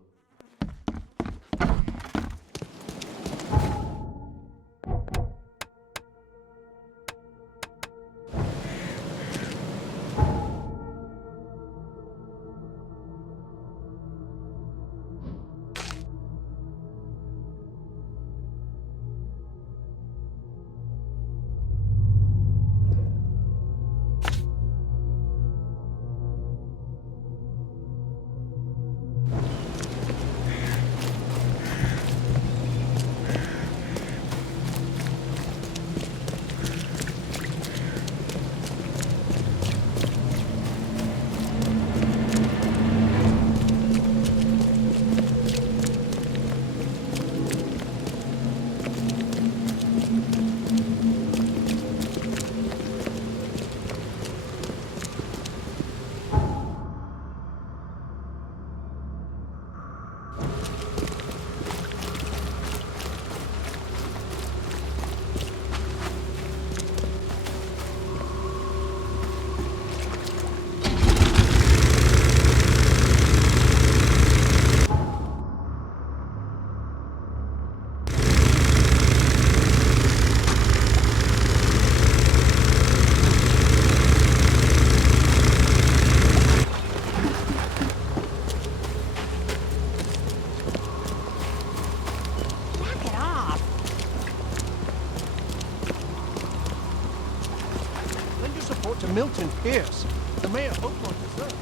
To Milton Pierce, the mayor of Oakmont deserves.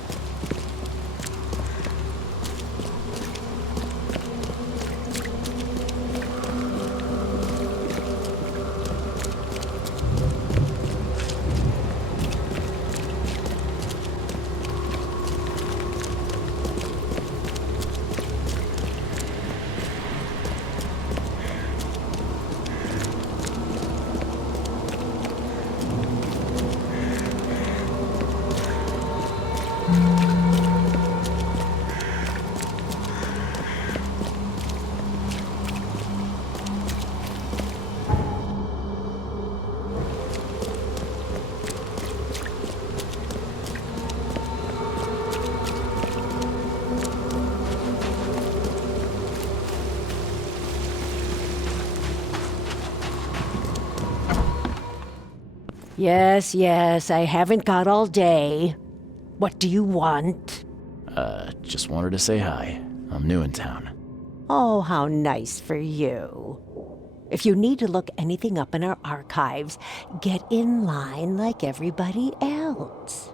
Mm-hmm. Yes, I haven't got all day. What do you want? Just wanted to say hi. I'm new in town. Oh, how nice for you. If you need to look anything up in our archives, get in line like everybody else.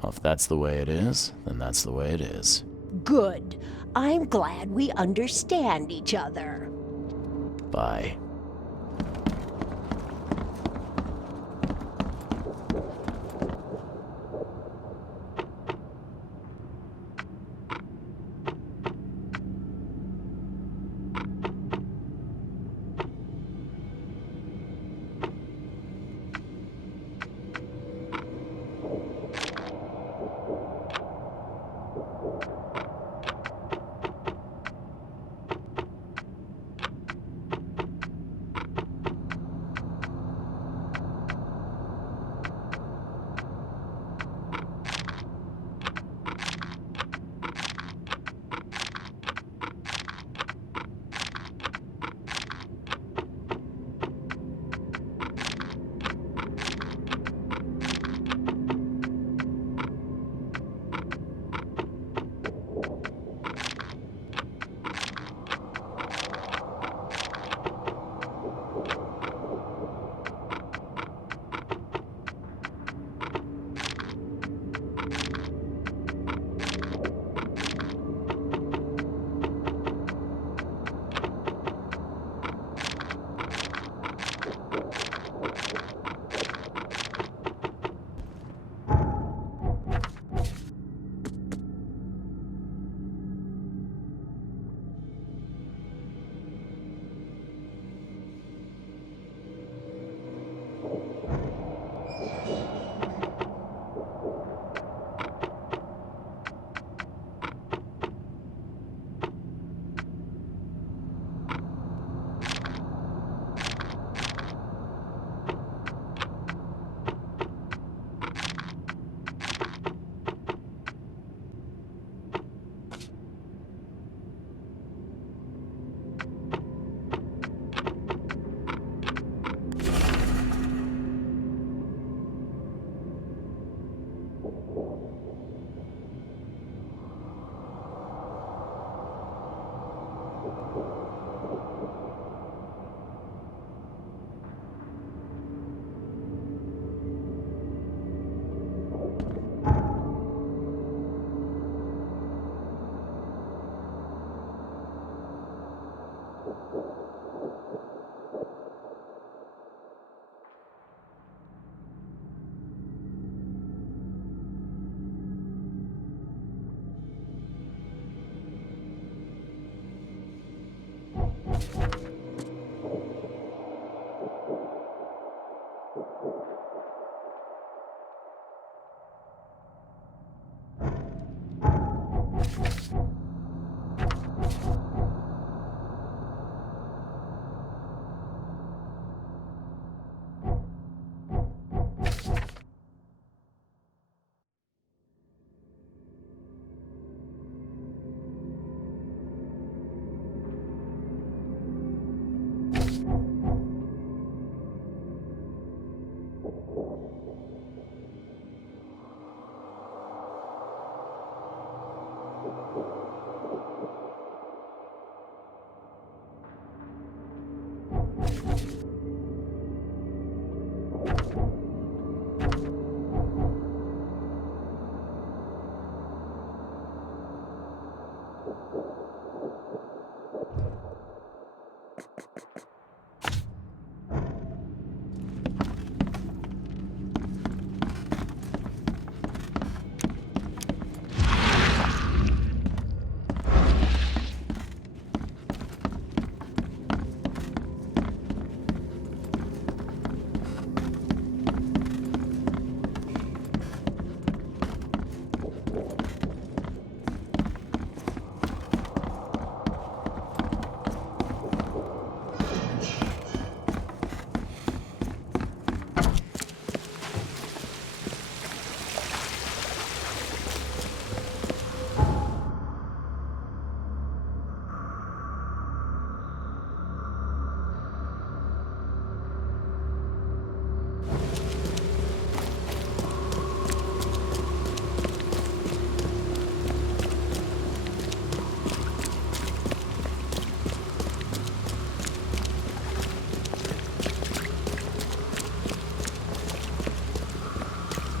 Well, if that's the way it is, then that's the way it is. Good. I'm glad we understand each other. Bye.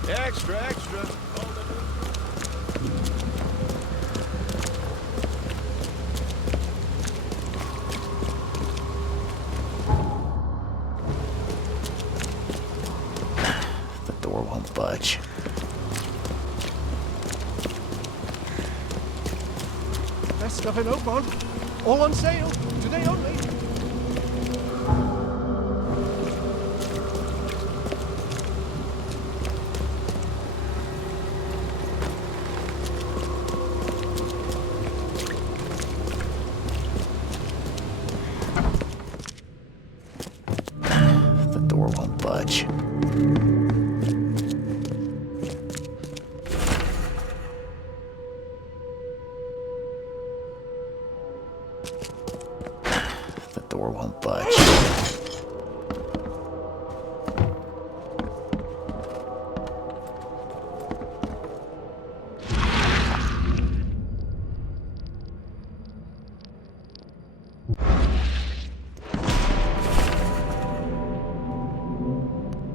Extra, extra. All the The door won't budge. Best stuff in Oakmont. All on sale. Today only. The door won't budge. The door won't budge.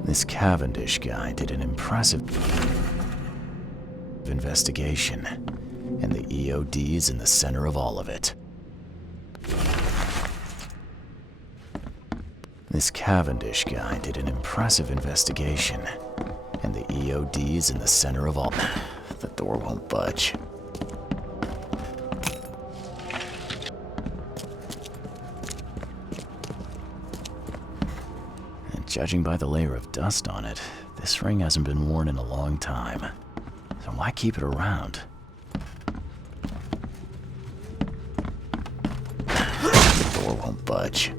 This Cavendish guy did an impressive investigation, and the EOD is in the center of all of it. This Cavendish guy did an impressive investigation, and the EOD is in the center of all. The door won't budge. And judging by the layer of dust on it, this ring hasn't been worn in a long time. So why keep it around? The door won't budge.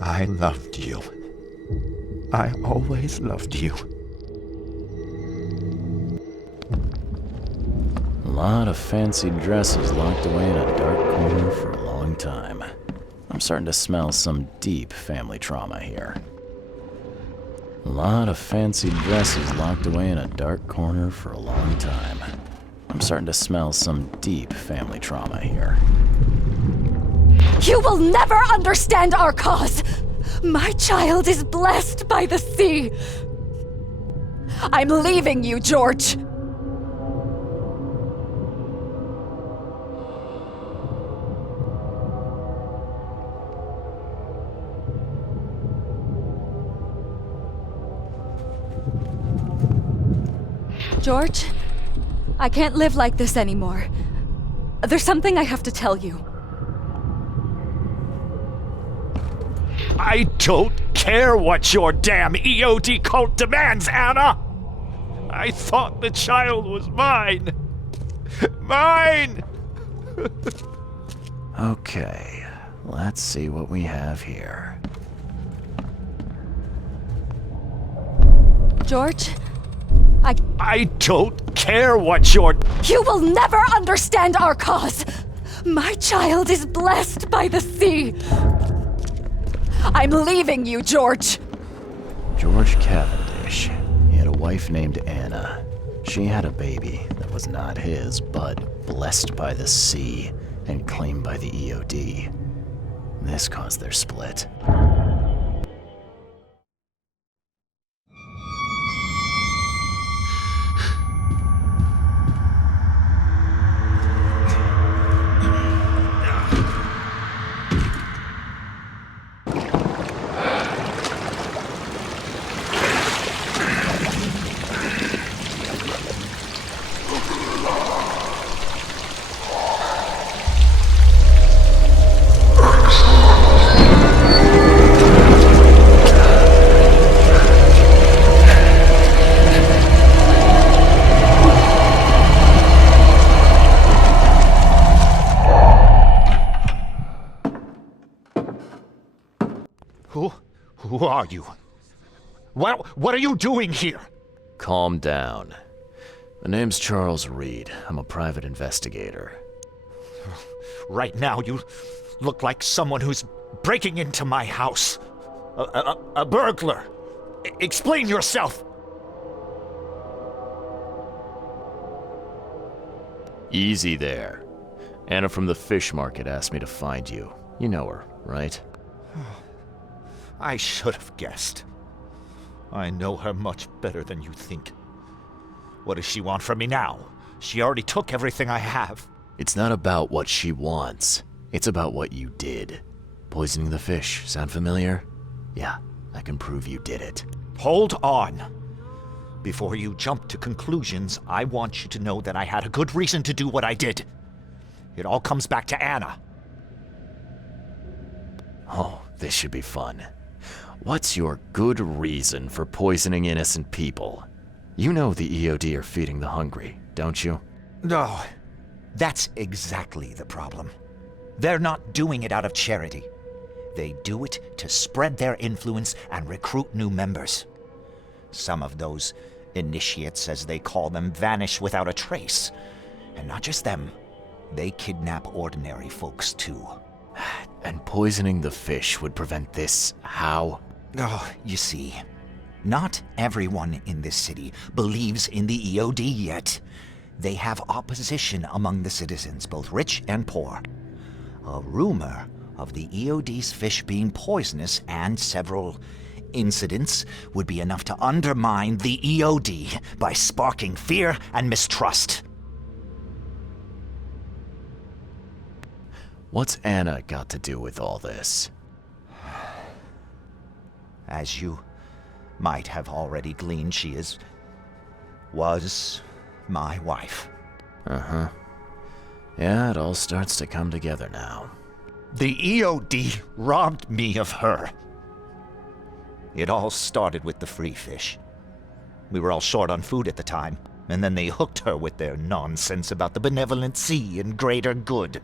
I loved you. I always loved you. A lot of fancy dresses locked away in a dark corner for a long time. I'm starting to smell some deep family trauma here. A lot of fancy dresses locked away in a dark corner for a long time. I'm starting to smell some deep family trauma here. You will never understand our cause! My child is blessed by the sea! I'm leaving you, George! George, I can't live like this anymore. There's something I have to tell you. I don't care what your damn EOD cult demands, Anna! I thought the child was mine! Mine! Okay, let's see what we have here. George, I don't care what your... You will never understand our cause! My child is blessed by the sea! I'm leaving you, George! George Cavendish. He had a wife named Anna. She had a baby that was not his, but blessed by the sea and claimed by the EOD. This caused their split. Who are you? What are you doing here? Calm down. My name's Charles Reed. I'm a private investigator. Right now, you look like someone who's breaking into my house. A burglar. Explain yourself. Easy there. Anna from the fish market asked me to find you. You know her, right? I should have guessed. I know her much better than you think. What does she want from me now? She already took everything I have. It's not about what she wants. It's about what you did. Poisoning the fish. Sound familiar? Yeah, I can prove you did it. Hold on. Before you jump to conclusions, I want you to know that I had a good reason to do what I did. It all comes back to Anna. Oh, this should be fun. What's your good reason for poisoning innocent people? You know the EOD are feeding the hungry, don't you? No, that's exactly the problem. They're not doing it out of charity. They do it to spread their influence and recruit new members. Some of those initiates, as they call them, vanish without a trace. And not just them, they kidnap ordinary folks too. And poisoning the fish would prevent this how? Oh, you see, not everyone in this city believes in the EOD yet. They have opposition among the citizens, both rich and poor. A rumor of the EOD's fish being poisonous and several incidents would be enough to undermine the EOD by sparking fear and mistrust. What's Anna got to do with all this? As you might have already gleaned, she was my wife. Uh-huh. Yeah, it all starts to come together now. The EOD robbed me of her. It all started with the free fish. We were all short on food at the time, and then they hooked her with their nonsense about the benevolent sea and greater good.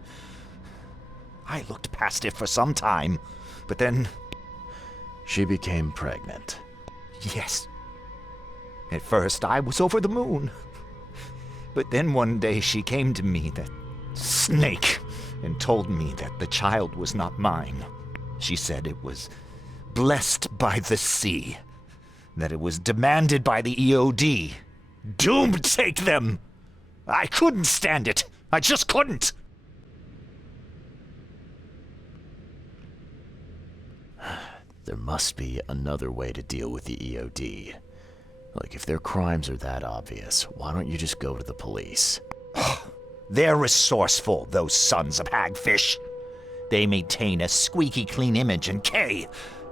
I looked past it for some time, but then... She became pregnant. Yes. At first, I was over the moon. But then one day she came to me, that snake, and told me that the child was not mine. She said it was blessed by the sea, that it was demanded by the EOD. Doomed take them! I couldn't stand it. I just couldn't. There must be another way to deal with the EOD. Like, if their crimes are that obvious, why don't you just go to the police? They're resourceful, those sons of hagfish. They maintain a squeaky clean image, and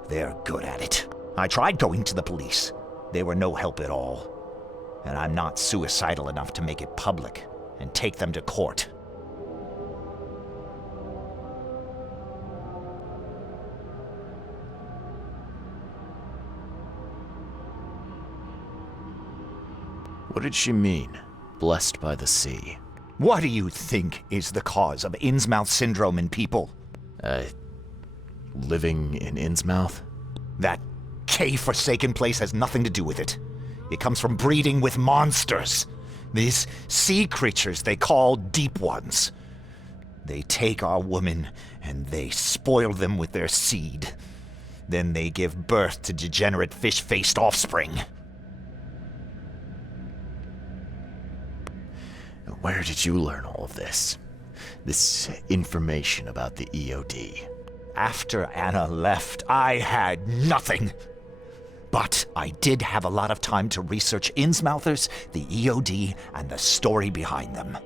they're good at it. I tried going to the police. They were no help at all. And I'm not suicidal enough to make it public and take them to court. What did she mean, blessed by the sea? What do you think is the cause of Innsmouth syndrome in people? Living in Innsmouth? That K-forsaken place has nothing to do with it. It comes from breeding with monsters. These sea creatures they call Deep Ones. They take our women and they spoil them with their seed. Then they give birth to degenerate fish-faced offspring. Where did you learn all of this? This information about the EOD? After Anna left, I had nothing. But I did have a lot of time to research Innsmouthers, the EOD, and the story behind them.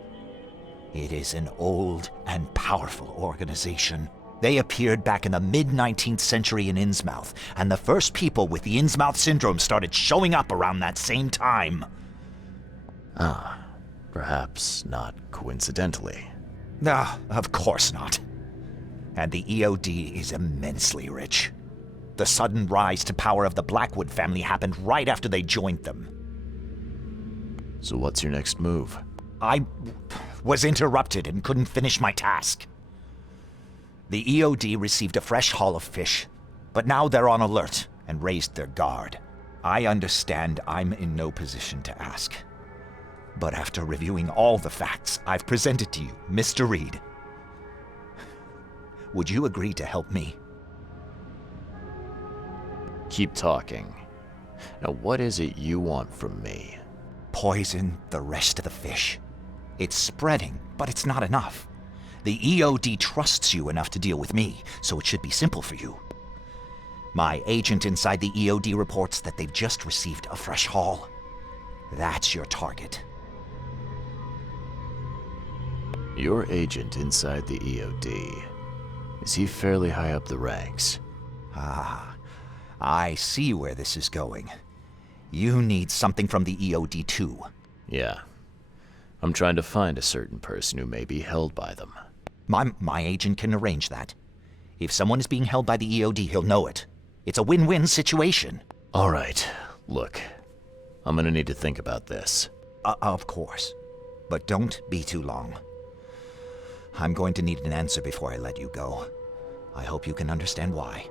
It is an old and powerful organization. They appeared back in the mid-19th century in Innsmouth, and the first people with the Innsmouth syndrome started showing up around that same time. Ah. Perhaps not coincidentally. No, of course not. And the EOD is immensely rich. The sudden rise to power of the Blackwood family happened right after they joined them. So what's your next move? I was interrupted and couldn't finish my task. The EOD received a fresh haul of fish, but now they're on alert and raised their guard. I understand I'm in no position to ask. But after reviewing all the facts I've presented to you, Mr. Reed, would you agree to help me? Keep talking. Now, what is it you want from me? Poison the rest of the fish. It's spreading, but it's not enough. The EOD trusts you enough to deal with me, so it should be simple for you. My agent inside the EOD reports that they've just received a fresh haul. That's your target. Your agent inside the EOD. Is he fairly high up the ranks? Ah, I see where this is going. You need something from the EOD too. Yeah. I'm trying to find a certain person who may be held by them. My agent can arrange that. If someone is being held by the EOD, he'll know it. It's a win-win situation. All right. Look, I'm gonna need to think about this. Of course. But don't be too long. I'm going to need an answer before I let you go. I hope you can understand why.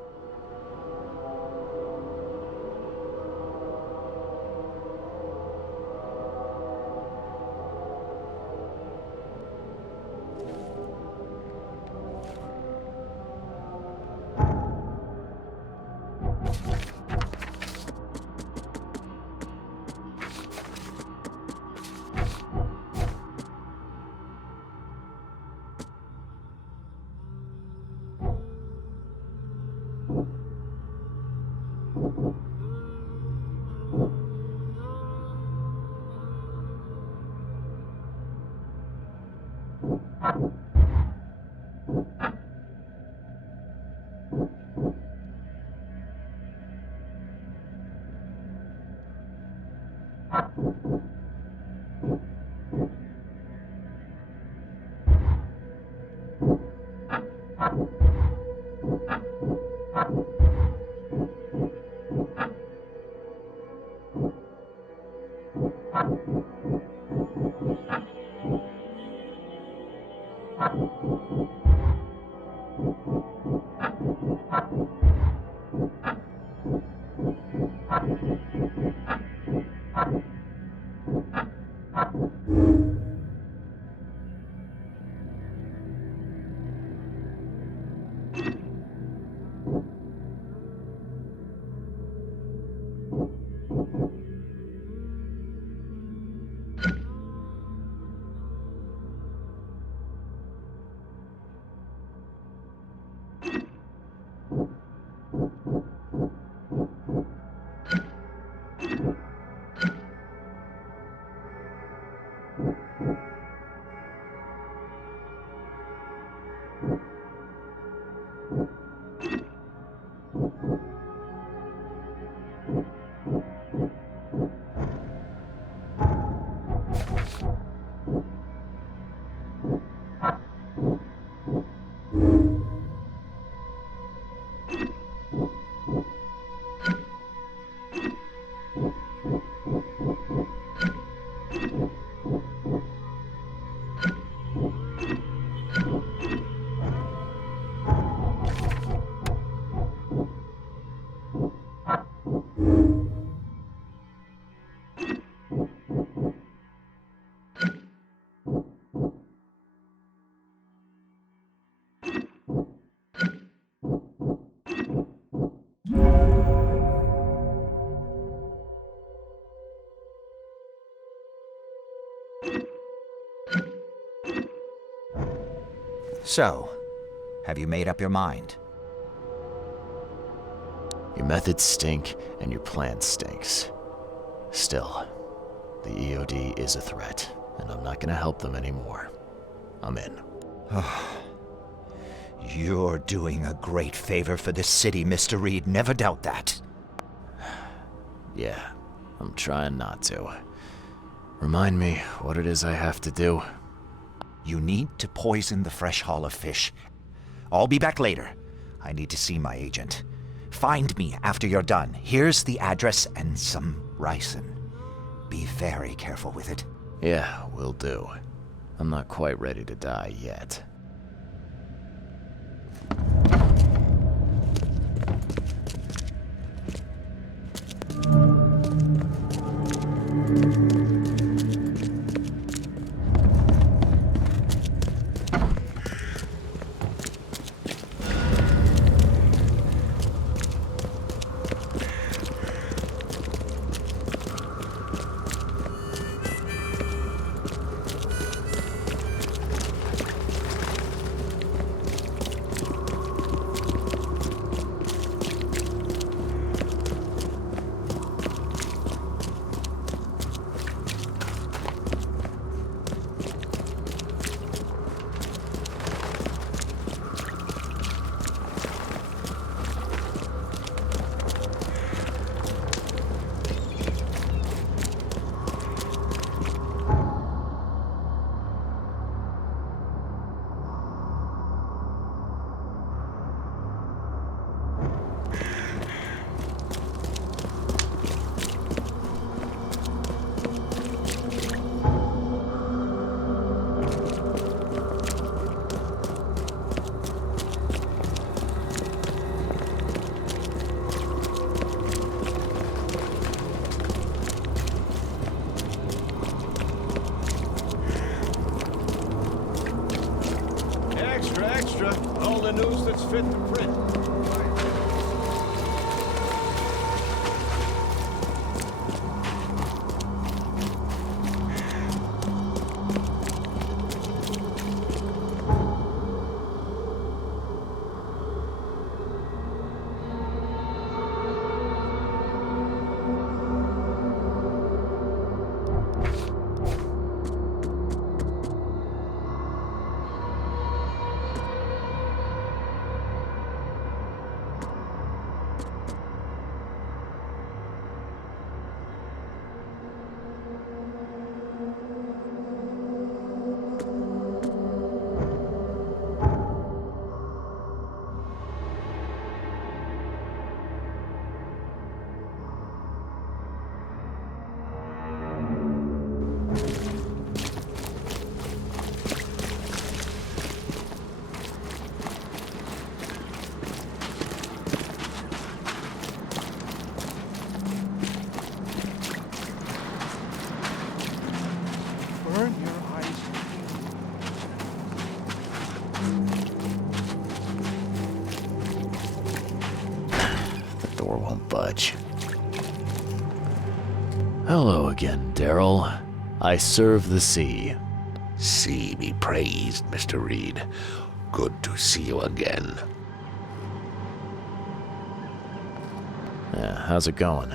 So, have you made up your mind? Your methods stink, and your plan stinks. Still, the EOD is a threat, and I'm not gonna help them anymore. I'm in. You're doing a great favor for this city, Mr. Reed. Never doubt that. Yeah, I'm trying not to. Remind me what it is I have to do. You need to poison the fresh haul of fish. I'll be back later. I need to see my agent. Find me after you're done. Here's the address and some ricin. Be very careful with it. Yeah, will do. I'm not quite ready to die yet. extra. All the news that's fit to print. Burn your eyes. The door won't budge. Hello again, Daryl. I serve the sea. Sea be praised, Mr. Reed. Good to see you again. Yeah, how's it going?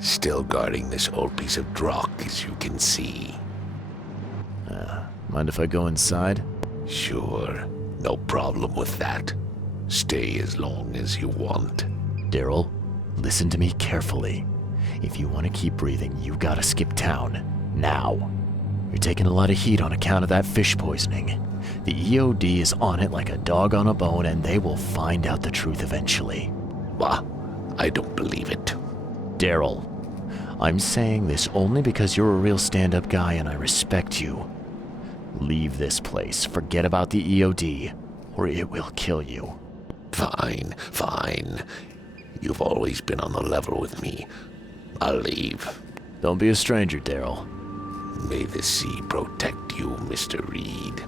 Still guarding this old piece of drock, as you can see. Mind if I go inside? Sure, no problem with that. Stay as long as you want. Daryl, listen to me carefully. If you want to keep breathing, you gotta skip town. Now. You're taking a lot of heat on account of that fish poisoning. The EOD is on it like a dog on a bone, and they will find out the truth eventually. Bah, I don't believe it. Daryl, I'm saying this only because you're a real stand-up guy and I respect you. Leave this place, forget about the EOD, or it will kill you. Fine, fine. You've always been on the level with me. I'll leave. Don't be a stranger, Daryl. May the sea protect you, Mr. Reed.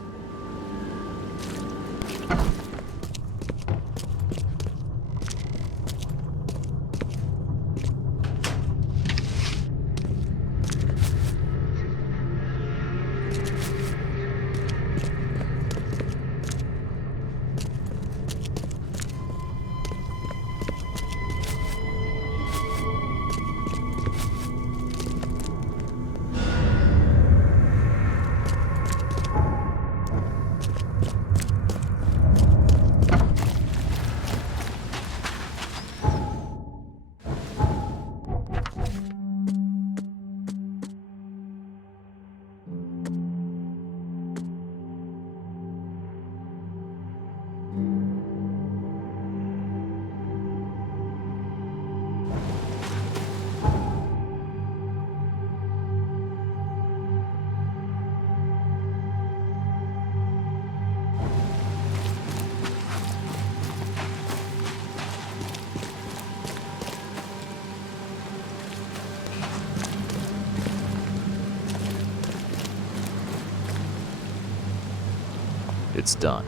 It's done.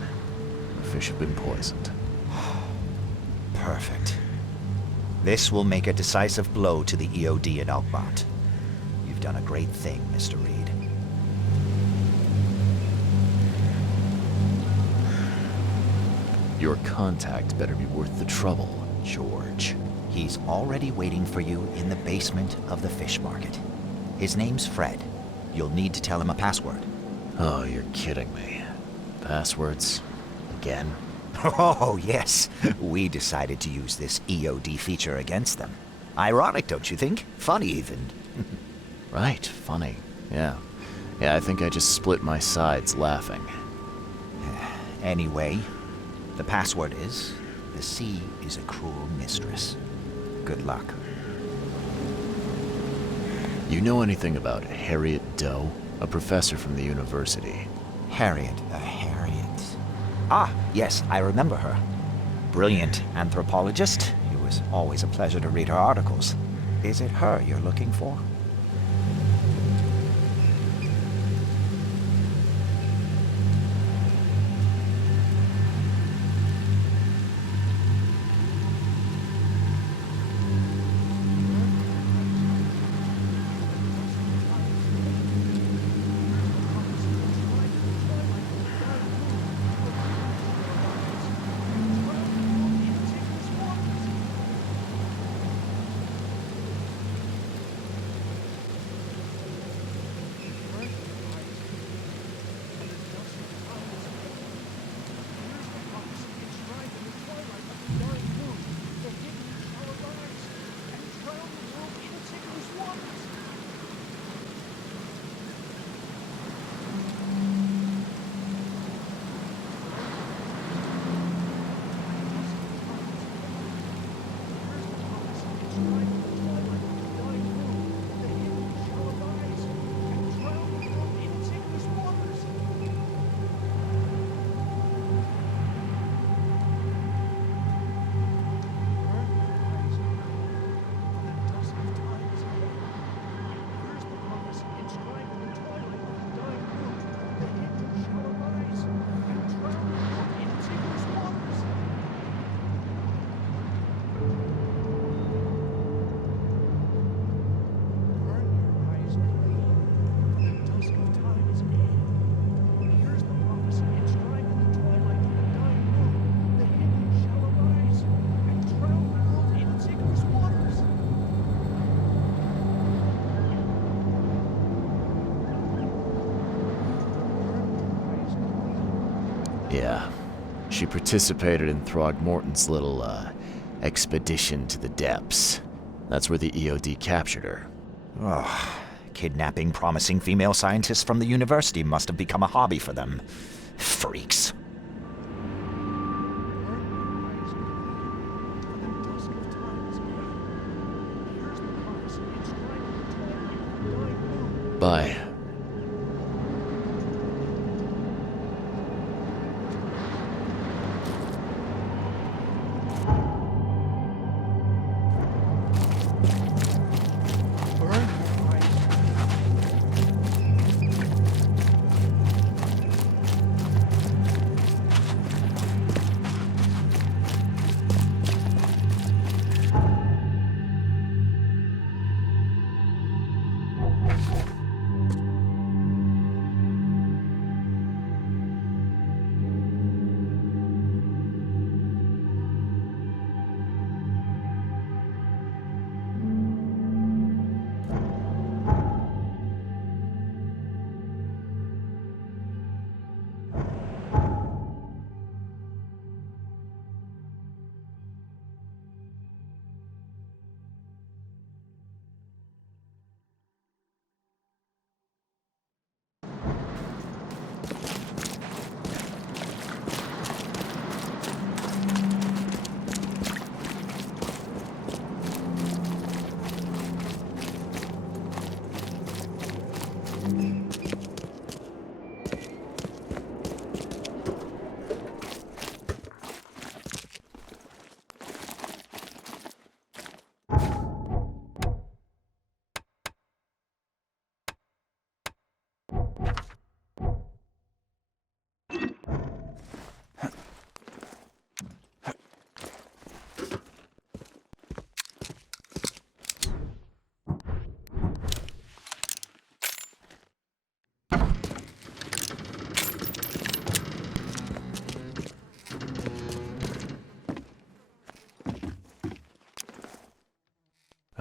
The fish have been poisoned. Perfect. This will make a decisive blow to the EOD in Alkmaar. You've done a great thing, Mr. Reed. Your contact better be worth the trouble, George. He's already waiting for you in the basement of the fish market. His name's Fred. You'll need to tell him a password. Oh, you're kidding me. Passwords? Again? Oh, yes. We decided to use this EOD feature against them. Ironic, don't you think? Funny, even. Right, funny. Yeah. Yeah, I think I just split my sides laughing. Anyway, the password is, the sea is a cruel mistress. Good luck. You know anything about Harriet Doe? A professor from the university. Harriet. Ah, yes, I remember her. Brilliant anthropologist. It was always a pleasure to read her articles. Is it her you're looking for? she participated in Throgmorton's little, expedition to the depths. That's where the EOD captured her. Oh, kidnapping promising female scientists from the university must have become a hobby for them. Freaks. Bye.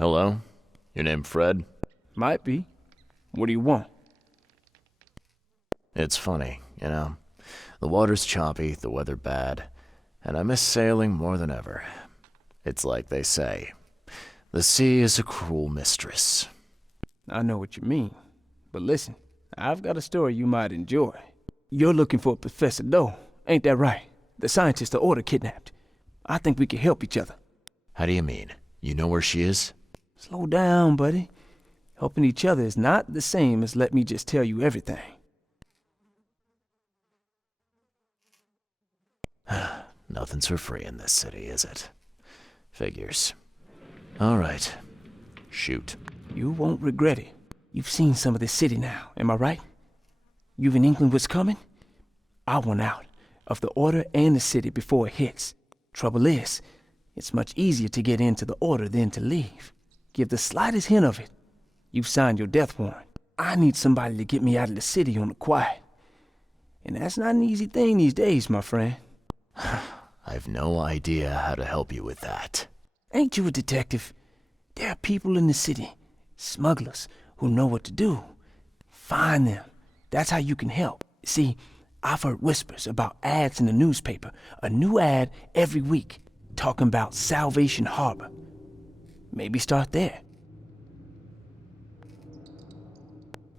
Hello? Your name Fred? Might be. What do you want? It's funny, you know. The water's choppy, the weather bad, and I miss sailing more than ever. It's like they say, the sea is a cruel mistress. I know what you mean. But listen, I've got a story you might enjoy. You're looking for Professor Doe, ain't that right? The scientist the Order kidnapped. I think we can help each other. How do you mean? You know where she is? Slow down, buddy. Helping each other is not the same as let me just tell you everything. Nothing's for free in this city, is it? Figures. All right. Shoot. You won't regret it. You've seen some of this city now, am I right? You've in England what's coming? I want out of the Order and the city before it hits. Trouble is, it's much easier to get into the Order than to leave. Give the slightest hint of it, you've signed your death warrant. I need somebody to get me out of the city on the quiet. And that's not an easy thing these days, my friend. I've no idea how to help you with that. Ain't you a detective? There are people in the city, smugglers, who know what to do. Find them. That's how you can help. See, I've heard whispers about ads in the newspaper. A new ad every week, talking about Salvation Harbor. Maybe start there.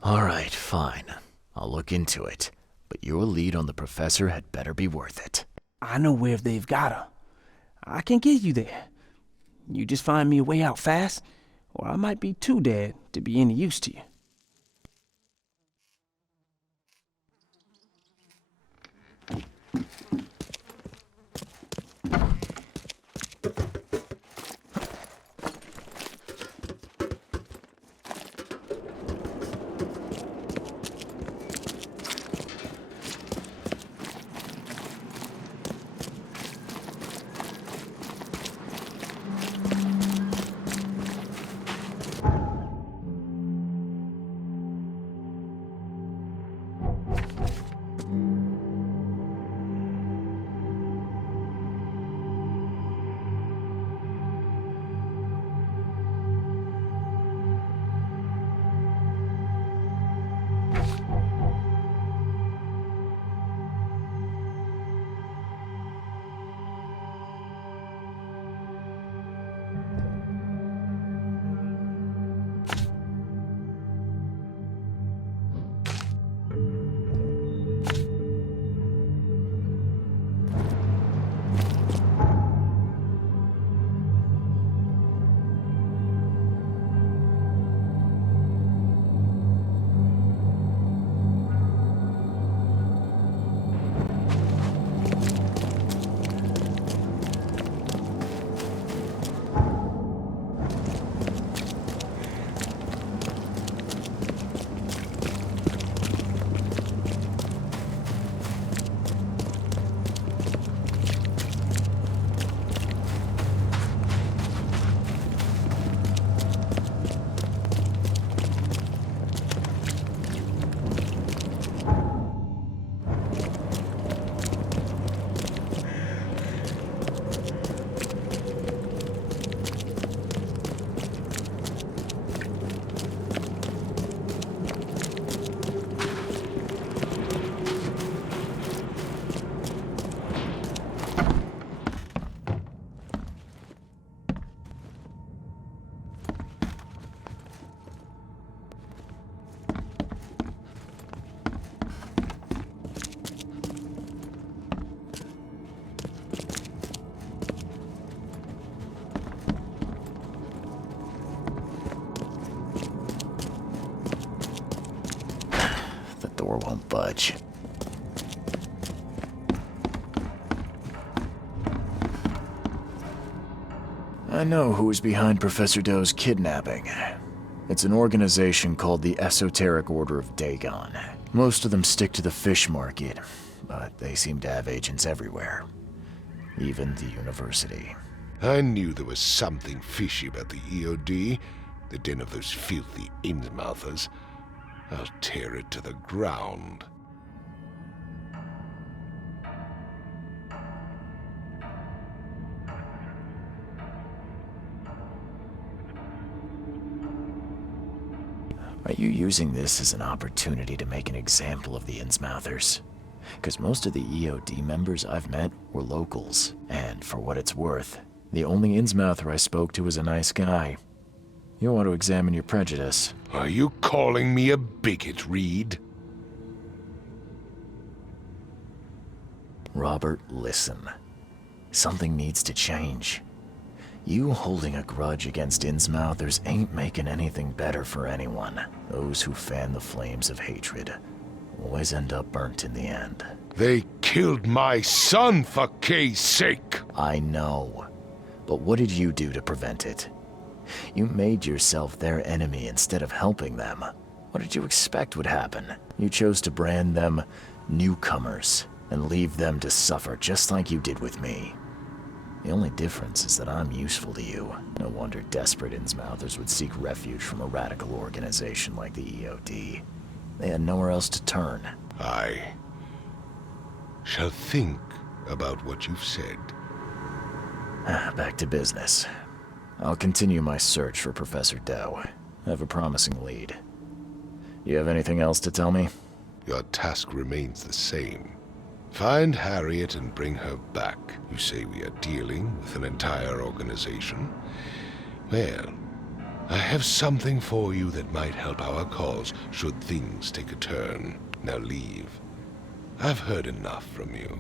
All right, fine. I'll look into it. But your lead on the professor had better be worth it. I know where they've got her. I can get you there. You just find me a way out fast, or I might be too dead to be any use to you. won't budge. I know who is behind Professor Doe's kidnapping. It's an organization called the Esoteric Order of Dagon. Most of them stick to the fish market, but they seem to have agents everywhere. Even the university. I knew there was something fishy about the EOD, the den of those filthy Innsmouthers. I'll tear it to the ground. Are you using this as an opportunity to make an example of the Innsmouthers? Because most of the EOD members I've met were locals, and for what it's worth, the only Innsmouther I spoke to was a nice guy. You'll want to examine your prejudice. Are you calling me a bigot, Reed? Robert, listen. Something needs to change. You holding a grudge against Innsmouthers ain't making anything better for anyone. Those who fan the flames of hatred always end up burnt in the end. They killed my son, for Kay's sake! I know. But what did you do to prevent it? You made yourself their enemy instead of helping them. What did you expect would happen? You chose to brand them newcomers and leave them to suffer just like you did with me. The only difference is that I'm useful to you. No wonder desperate Innsmouthers would seek refuge from a radical organization like the EOD. They had nowhere else to turn. I shall think about what you've said. Back to business. I'll continue my search for Professor Doe. I have a promising lead. You have anything else to tell me? Your task remains the same. Find Harriet and bring her back. You say we are dealing with an entire organization? Well, I have something for you that might help our cause should things take a turn. Now leave. I've heard enough from you.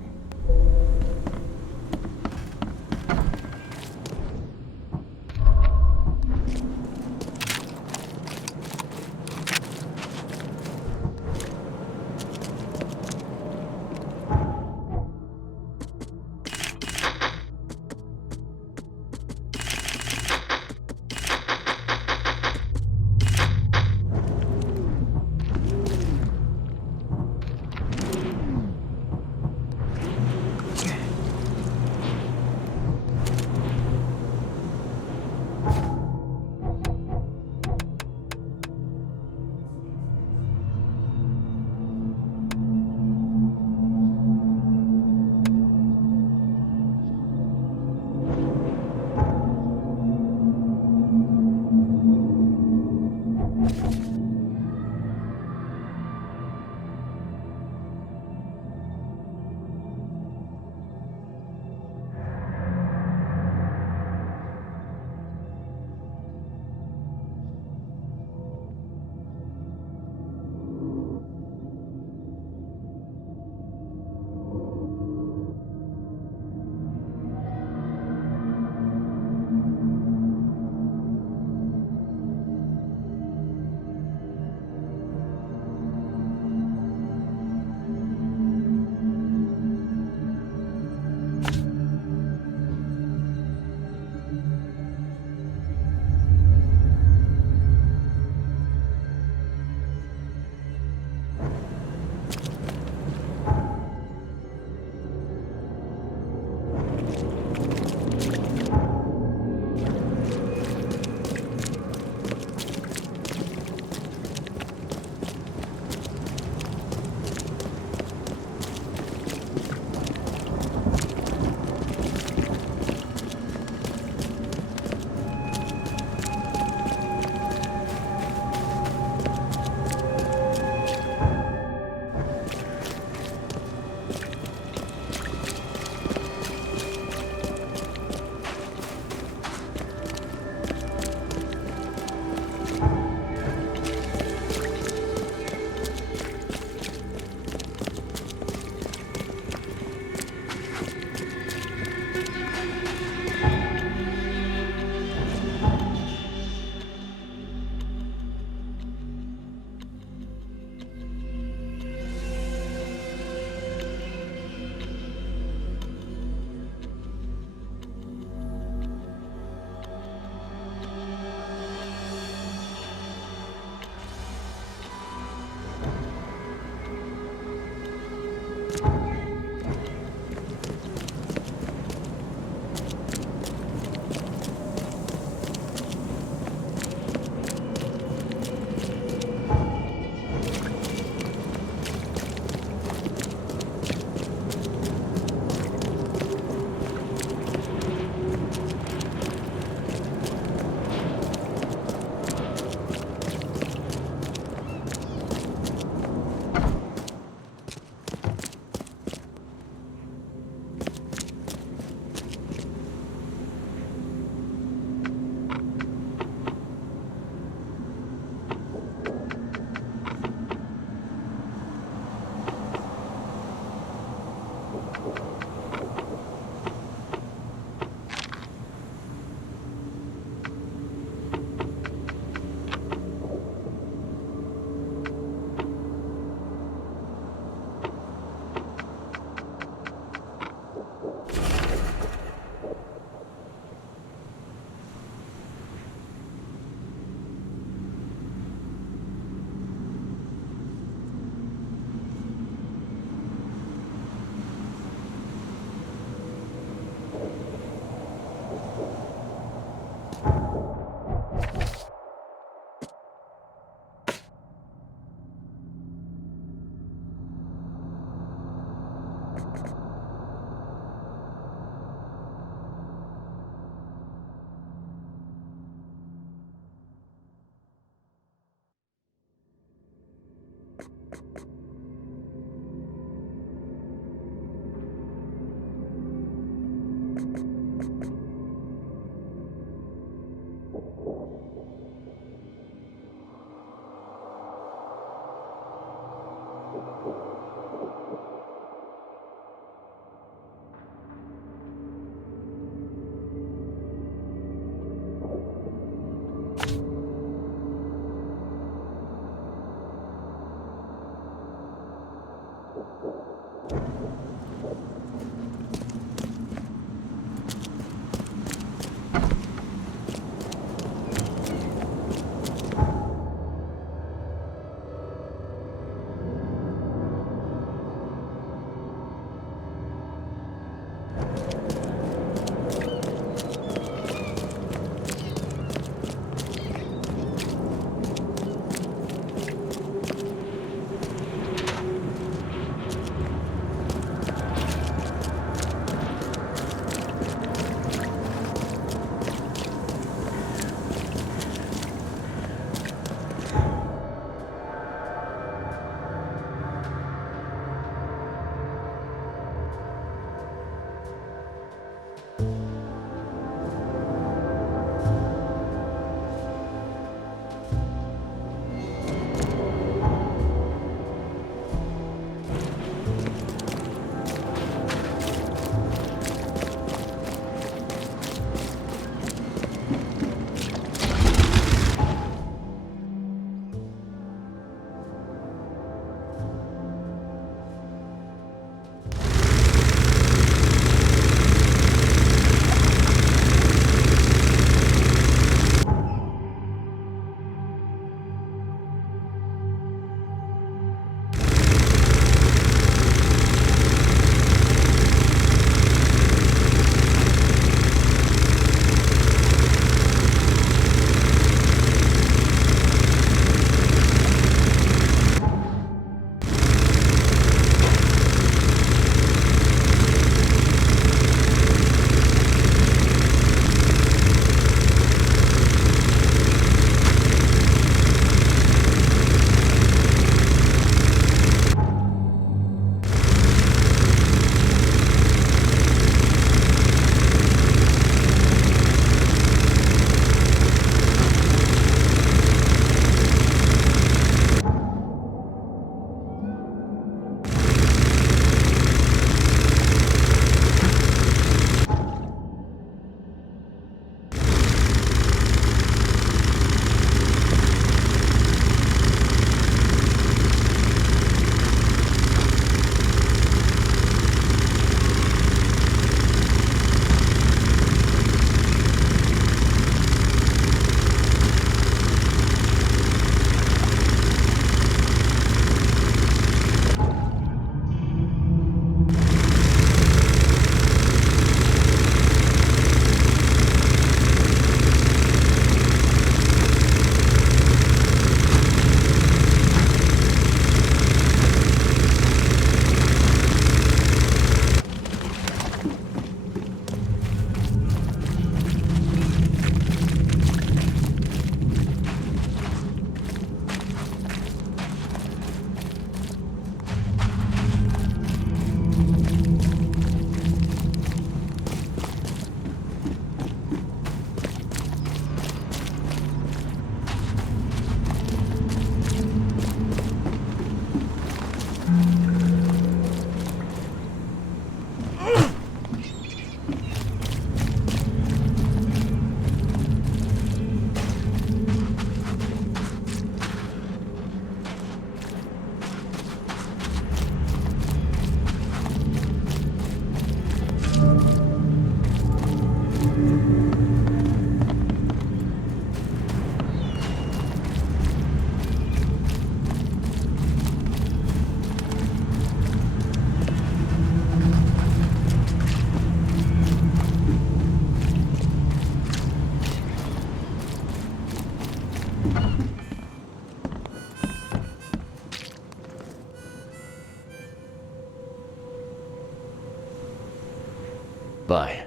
Bye.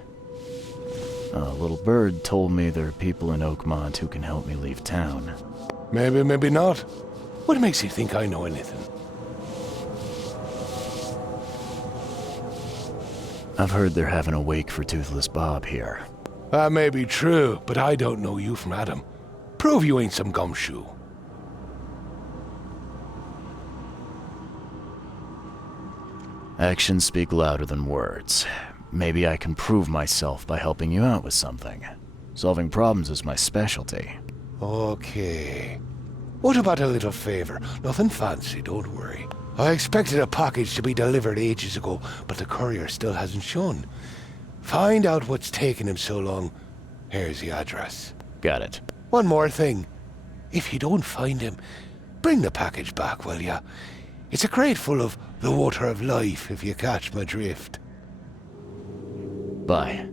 A little bird told me there are people in Oakmont who can help me leave town. Maybe, maybe not. What makes you think I know anything? I've heard they're having a wake for Toothless Bob here. That may be true, but I don't know you from Adam. Prove you ain't some gumshoe. Actions speak louder than words. Maybe I can prove myself by helping you out with something. Solving problems is my specialty. Okay. What about a little favor? Nothing fancy, don't worry. I expected a package to be delivered ages ago, but the courier still hasn't shown. Find out what's taking him so long. Here's the address. Got it. One more thing. If you don't find him, bring the package back, will ya? It's a crate full of the water of life, if you catch my drift. Bye.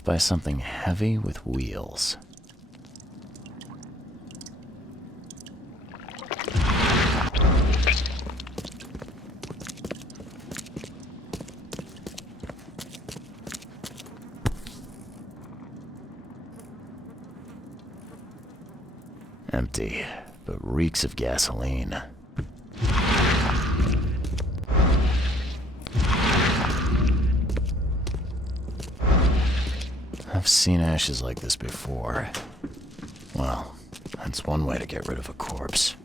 off by something heavy with wheels. Empty, but reeks of gasoline. I've seen ashes like this before. Well, that's one way to get rid of a corpse.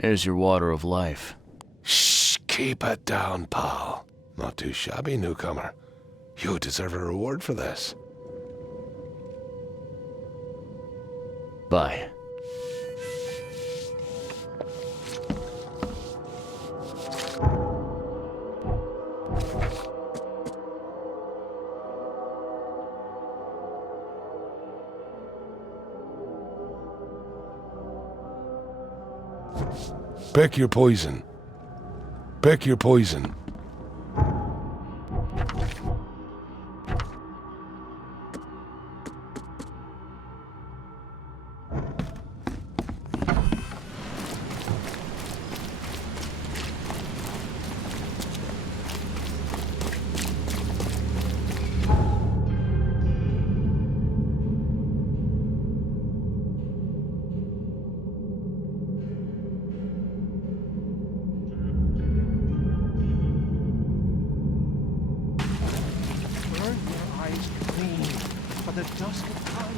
Here's your water of life. Shh, keep it down, pal. Not too shabby, newcomer. You deserve a reward for this. Bye. Pick your poison. Pick your poison. Burn your eyes clean, for the dusk of time.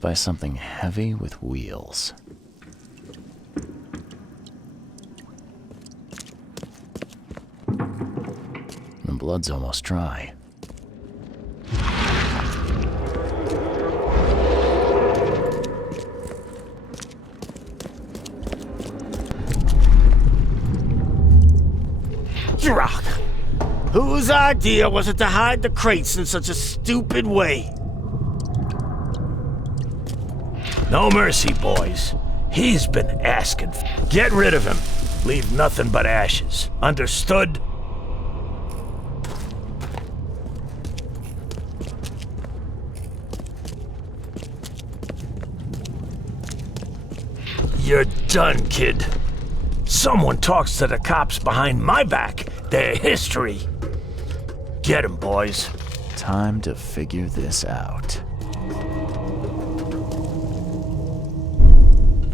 off by something heavy with wheels. The blood's almost dry. Drock! Whose idea was it to hide the crates in such a stupid way? No mercy, boys. He's been asking. Get rid of him. Leave nothing but ashes. Understood? You're done, kid. Someone talks to the cops behind my back. Their history. Get him, boys. Time to figure this out.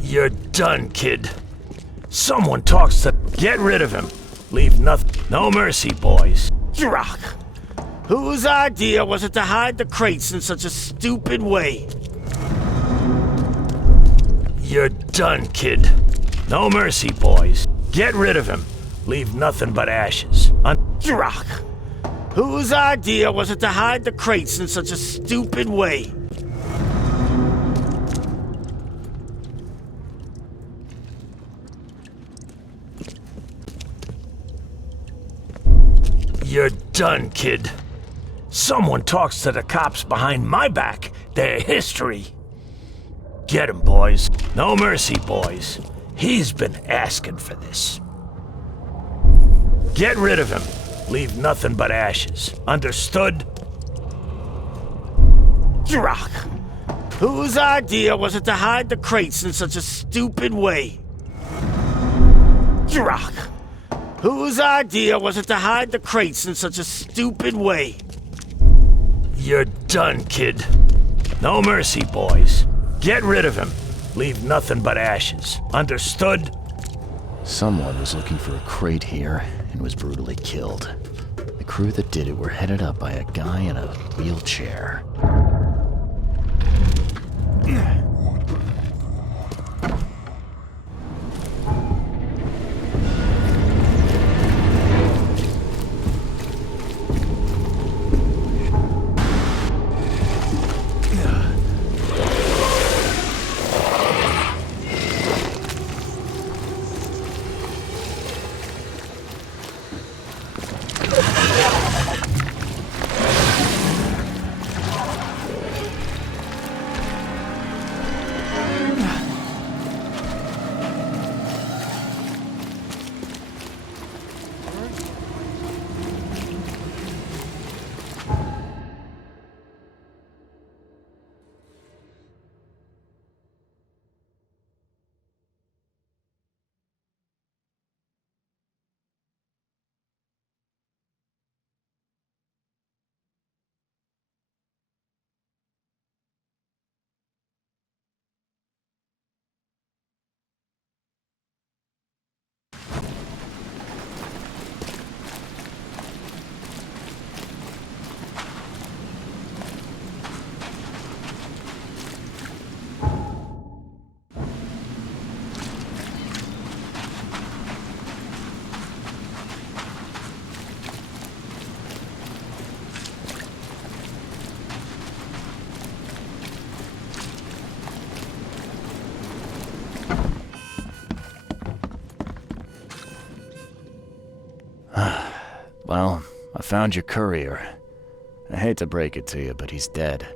You're done, kid. Someone talks to... Get rid of him. Leave nothing... No mercy, boys. Drock! Whose idea was it to hide the crates in such a stupid way? You're done, kid. No mercy, boys. Get rid of him. Leave nothing but ashes. Drock! Whose idea was it to hide the crates in such a stupid way? You're done, kid. Someone talks to the cops behind my back. Their history. Get him, boys. No mercy, boys. He's been asking for this. Get rid of him. Leave nothing but ashes. Understood? Drock! Whose idea was it to hide the crates in such a stupid way? Drock! Whose idea was it to hide the crates in such a stupid way? You're done, kid. No mercy, boys. Get rid of him. Leave nothing but ashes. Understood? Someone was looking for a crate here and was brutally killed. The crew that did it were headed up by a guy in a wheelchair. Well, I found your courier. I hate to break it to you, but he's dead.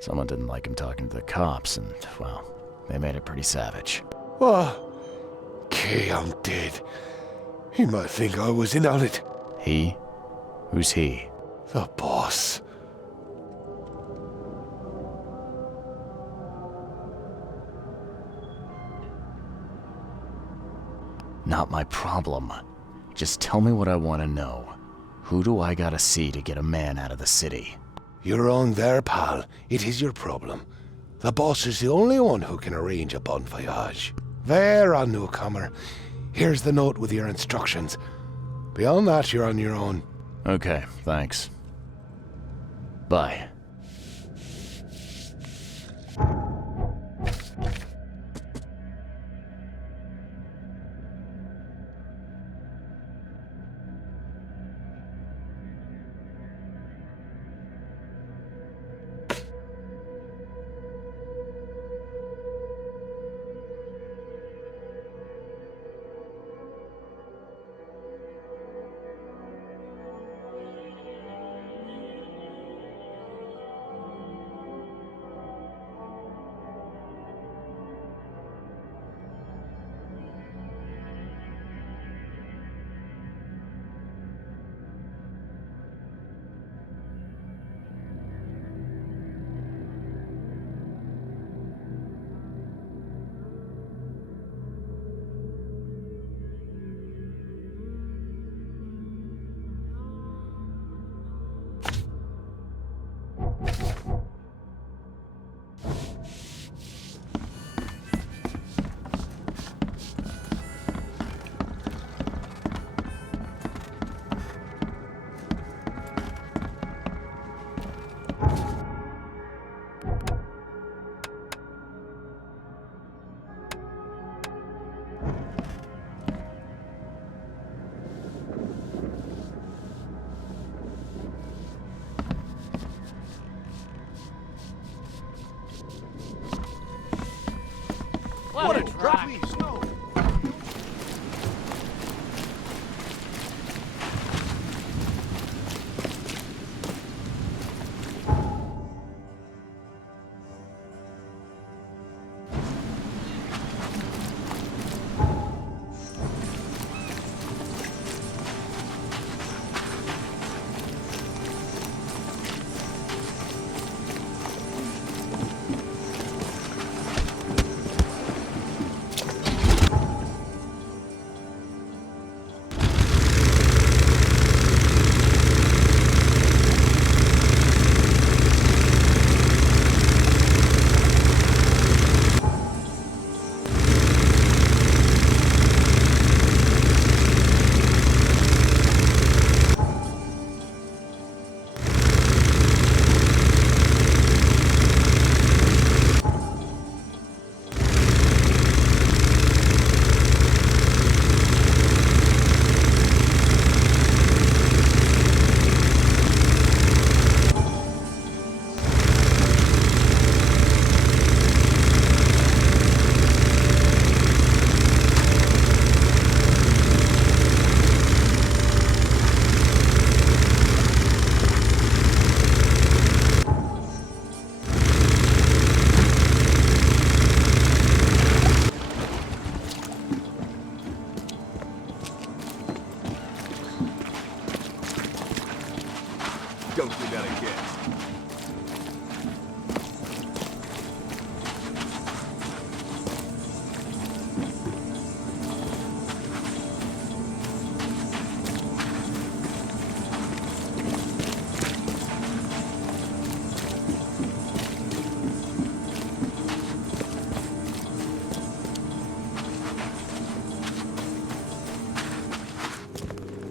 Someone didn't like him talking to the cops, and, well, they made it pretty savage. What? Kay, I'm dead. He might think I was in on it. He? Who's he? The boss. Not my problem. Just tell me what I want to know. Who do I gotta see to get a man out of the city? You're on there, pal. It is your problem. The boss is the only one who can arrange a bon voyage. There, on newcomer. Here's the note with your instructions. Beyond that, you're on your own. Okay, thanks. Bye. coaster gonna get?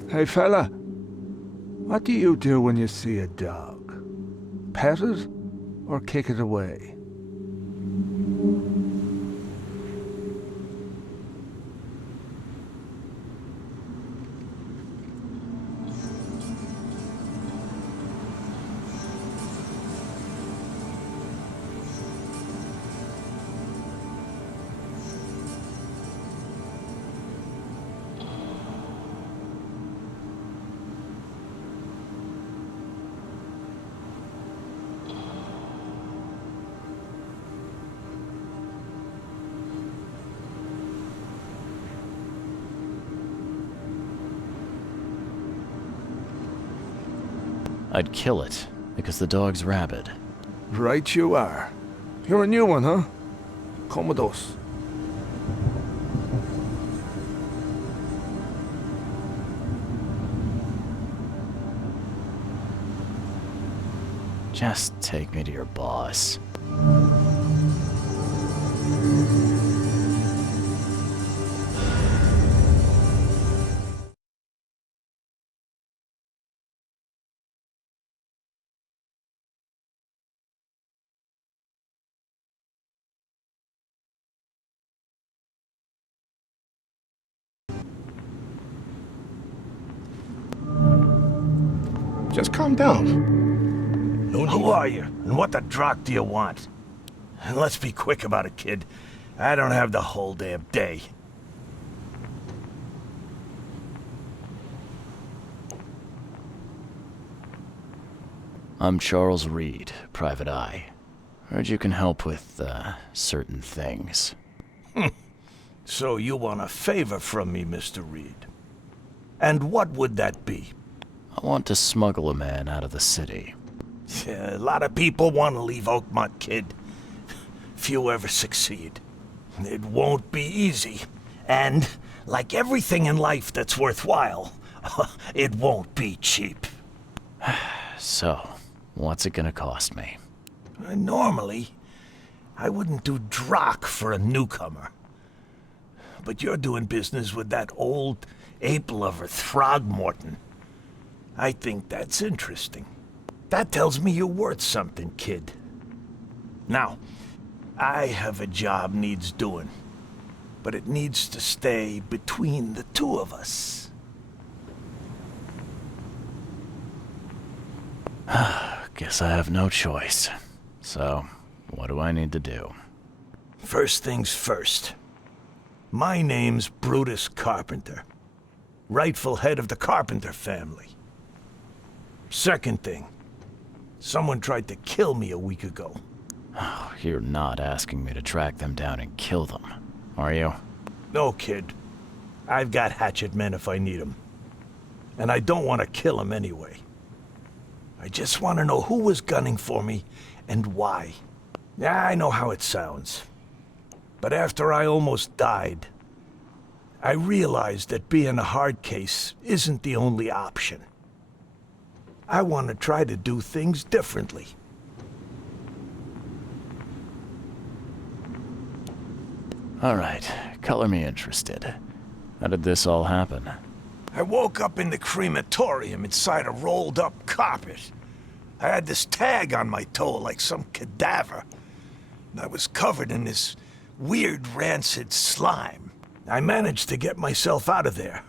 Hey fella, what do you do when you see a dog? Pet it or kick it away? I'd kill it, because the dog's rabid. Right you are. You're a new one, huh? Commodus. Just take me to your boss. Just calm down. Who are you, and what the drock do you want? And let's be quick about it, kid. I don't have the whole damn day. I'm Charles Reed, Private Eye. Heard you can help with, certain things. So you want a favor from me, Mr. Reed. And what would that be? I want to smuggle a man out of the city. A lot of people want to leave Oakmont, kid. Few ever succeed. It won't be easy. And, like everything in life that's worthwhile, it won't be cheap. So, what's it gonna cost me? Normally, I wouldn't do drock for a newcomer. But you're doing business with that old ape-lover Throgmorton. I think that's interesting. That tells me you're worth something, kid. Now, I have a job needs doing, but it needs to stay between the two of us. Guess I have no choice. So, what do I need to do? First things first. My name's Brutus Carpenter, rightful head of the Carpenter family. Second thing, someone tried to kill me a week ago. You're not asking me to track them down and kill them, are you? No, kid. I've got hatchet men if I need them. And I don't want to kill them anyway. I just want to know who was gunning for me and why. Yeah, I know how it sounds. But after I almost died, I realized that being a hard case isn't the only option. I want to try to do things differently. All right, color me interested. How did this all happen? I woke up in the crematorium inside a rolled-up carpet. I had this tag on my toe like some cadaver. And I was covered in this weird rancid slime. I managed to get myself out of there.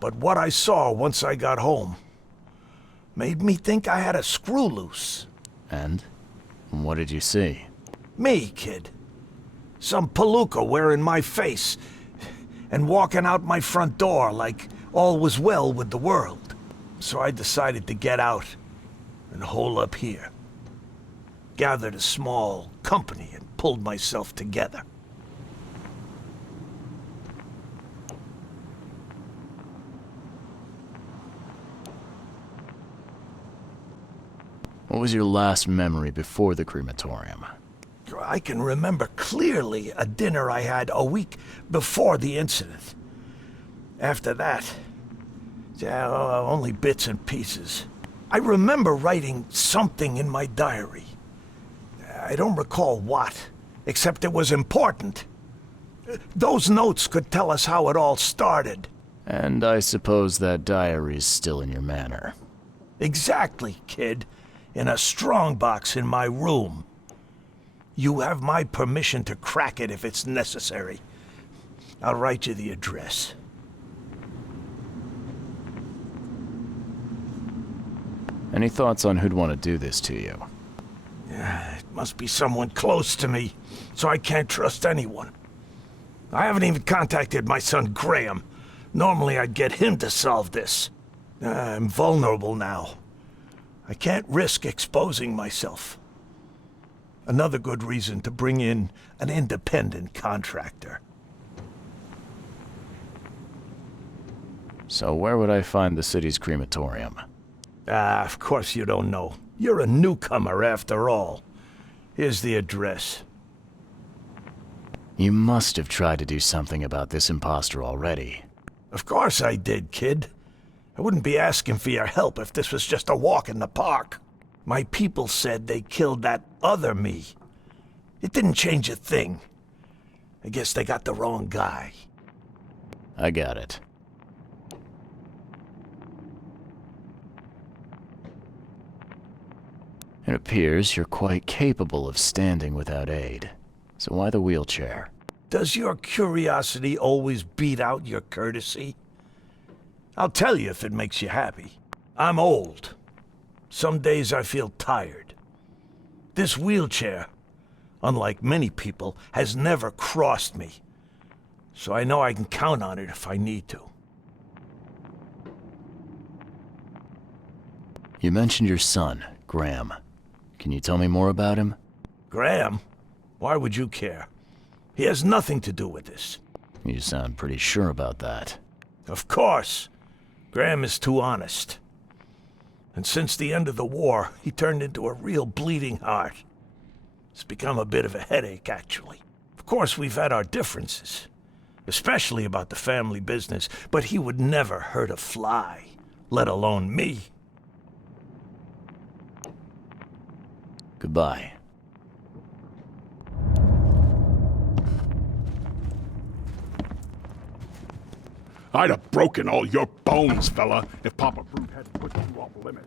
But what I saw once I got home made me think I had a screw loose. And? What did you see? Me, kid. Some palooka wearing my face and walking out my front door like all was well with the world. So I decided to get out and hole up here. Gathered a small company and pulled myself together. What was your last memory before the crematorium? I can remember clearly a dinner I had a week before the incident. After that, only bits and pieces. I remember writing something in my diary. I don't recall what, except it was important. Those notes could tell us how it all started. And I suppose that diary's still in your manor. Exactly, kid. In a strongbox in my room. You have my permission to crack it if it's necessary. I'll write you the address. Any thoughts on who'd want to do this to you? It must be someone close to me, so I can't trust anyone. I haven't even contacted my son Graham. Normally I'd get him to solve this. I'm vulnerable now. I can't risk exposing myself. Another good reason to bring in an independent contractor. So where would I find the city's crematorium? Of course you don't know. You're a newcomer after all. Here's the address. You must have tried to do something about this imposter already. Of course I did, kid. I wouldn't be asking for your help if this was just a walk in the park. My people said they killed that other me. It didn't change a thing. I guess they got the wrong guy. I got it. It appears you're quite capable of standing without aid. So why the wheelchair? Does your curiosity always beat out your courtesy? I'll tell you if it makes you happy. I'm old. Some days I feel tired. This wheelchair, unlike many people, has never crossed me. So I know I can count on it if I need to. You mentioned your son, Graham. Can you tell me more about him? Graham? Why would you care? He has nothing to do with this. You sound pretty sure about that. Of course. Graham is too honest. And since the end of the war, he turned into a real bleeding heart. It's become a bit of a headache, actually. Of course, we've had our differences, especially about the family business, but he would never hurt a fly, let alone me. Goodbye. I'd have broken all your bones, fella, if Papa Brute hadn't put you off limits.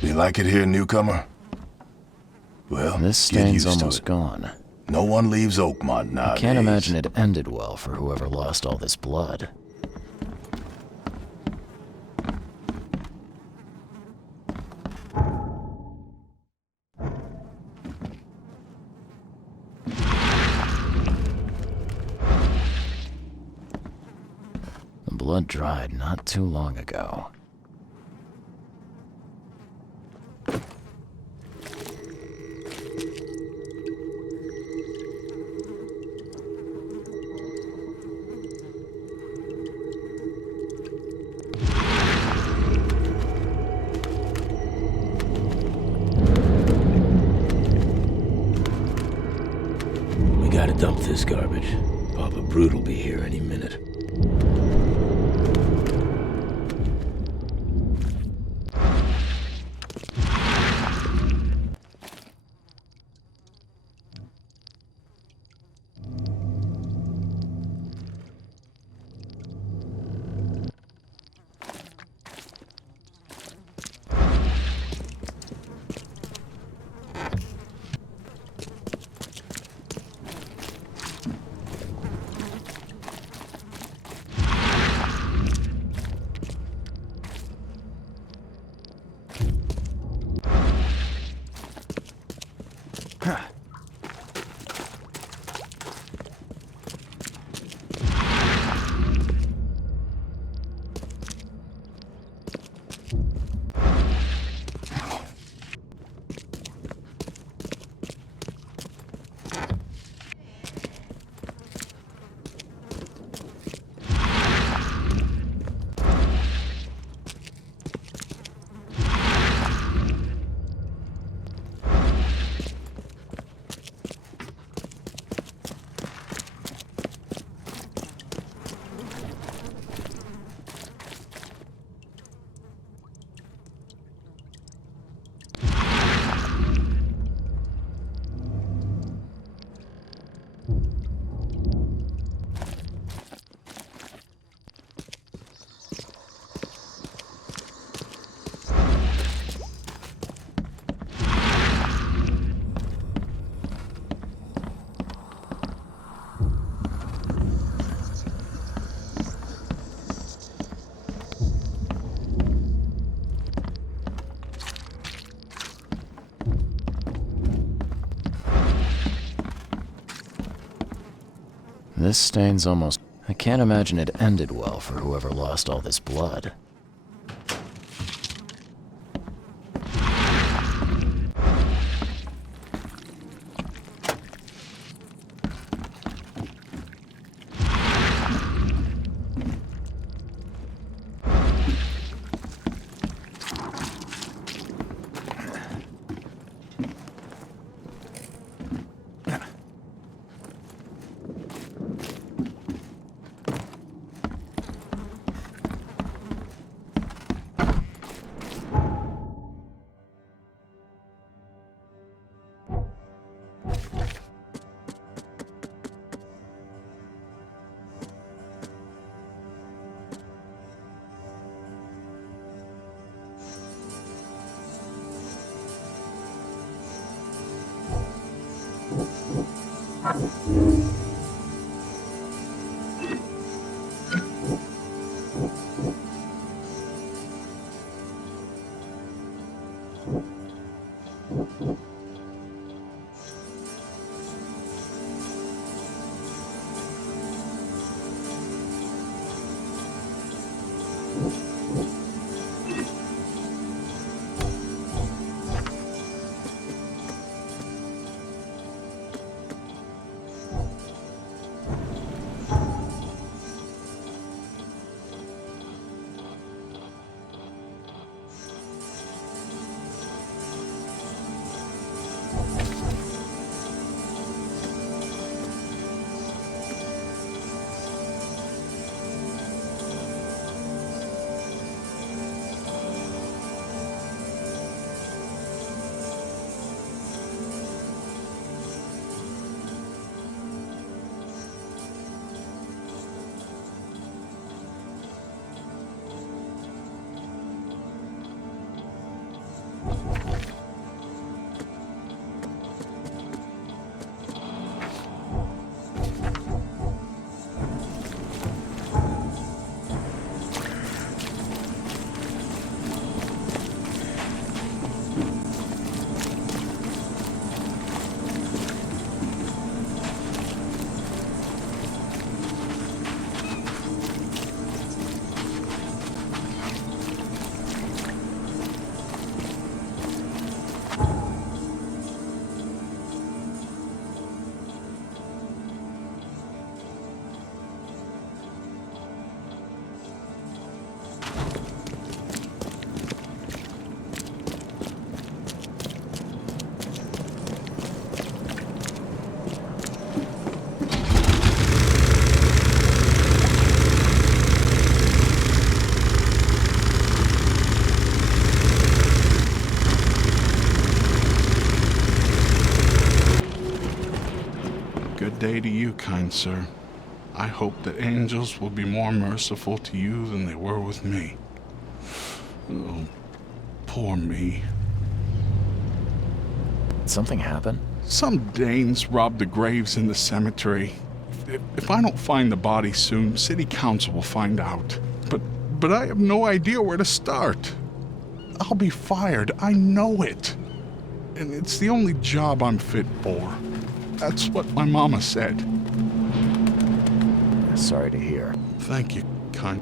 You like it here, newcomer? Well, this get stain's used to almost it. gone. No one leaves Oakmont nowadays. I can't imagine it ended well for whoever lost all this blood. The blood dried not too long ago. We gotta dump this garbage. Papa Brute will be here any minute. This stain's almost... I can't imagine it ended well for whoever lost all this blood. Good day to you, kind sir. I hope that angels will be more merciful to you than they were with me. Oh, poor me. Did something happen? Some Danes robbed the graves in the cemetery. If I don't find the body soon, city council will find out. But I have no idea where to start. I'll be fired, I know it. And it's the only job I'm fit for. That's what my mama said. Sorry to hear. Thank you, kind.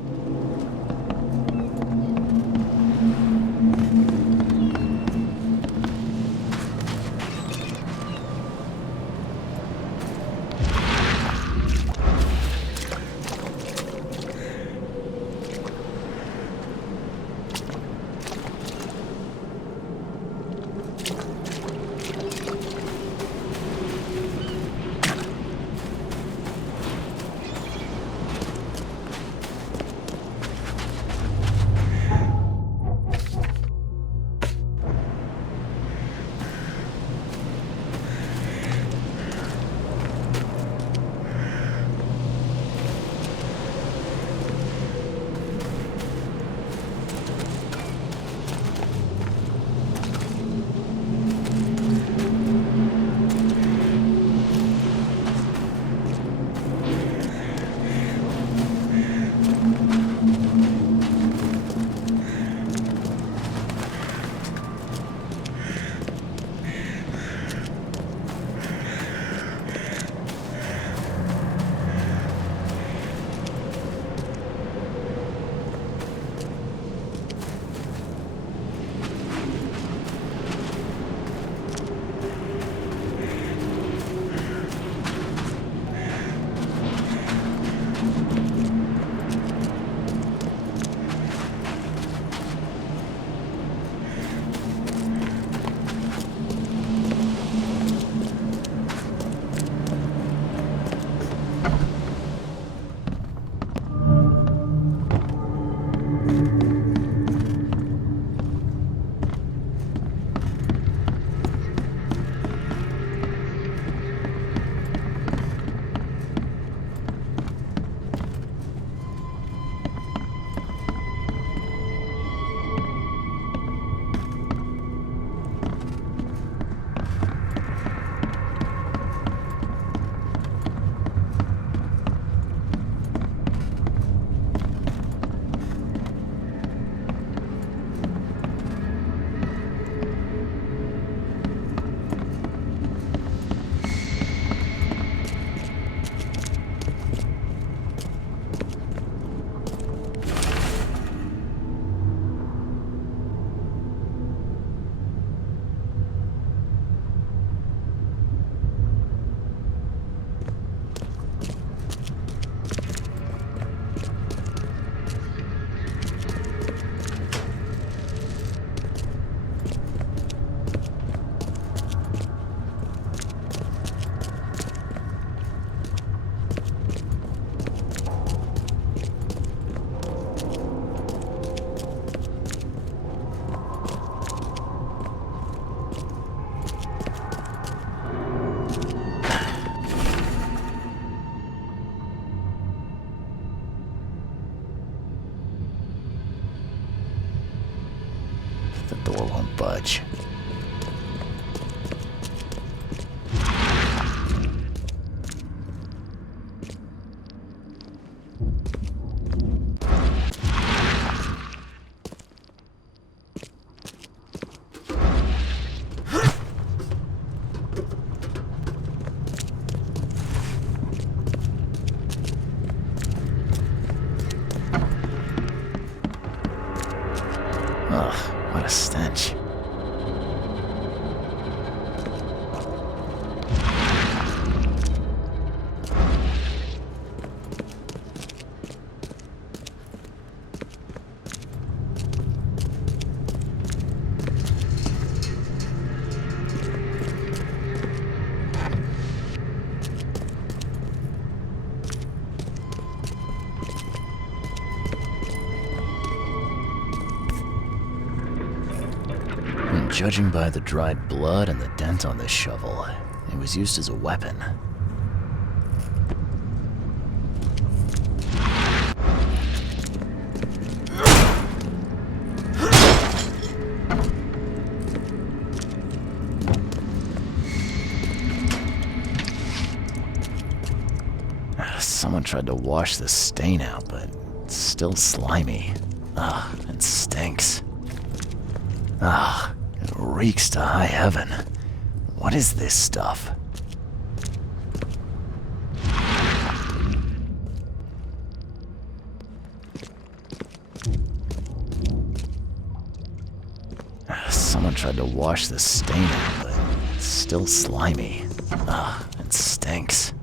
Judging by the dried blood and the dent on this shovel, it was used as a weapon. Someone tried to wash the stain out, but it's still slimy. Ugh, it stinks. Ugh, it reeks to high heaven. What is this stuff? Someone tried to wash the stain out, but it's still slimy. Ugh, it stinks.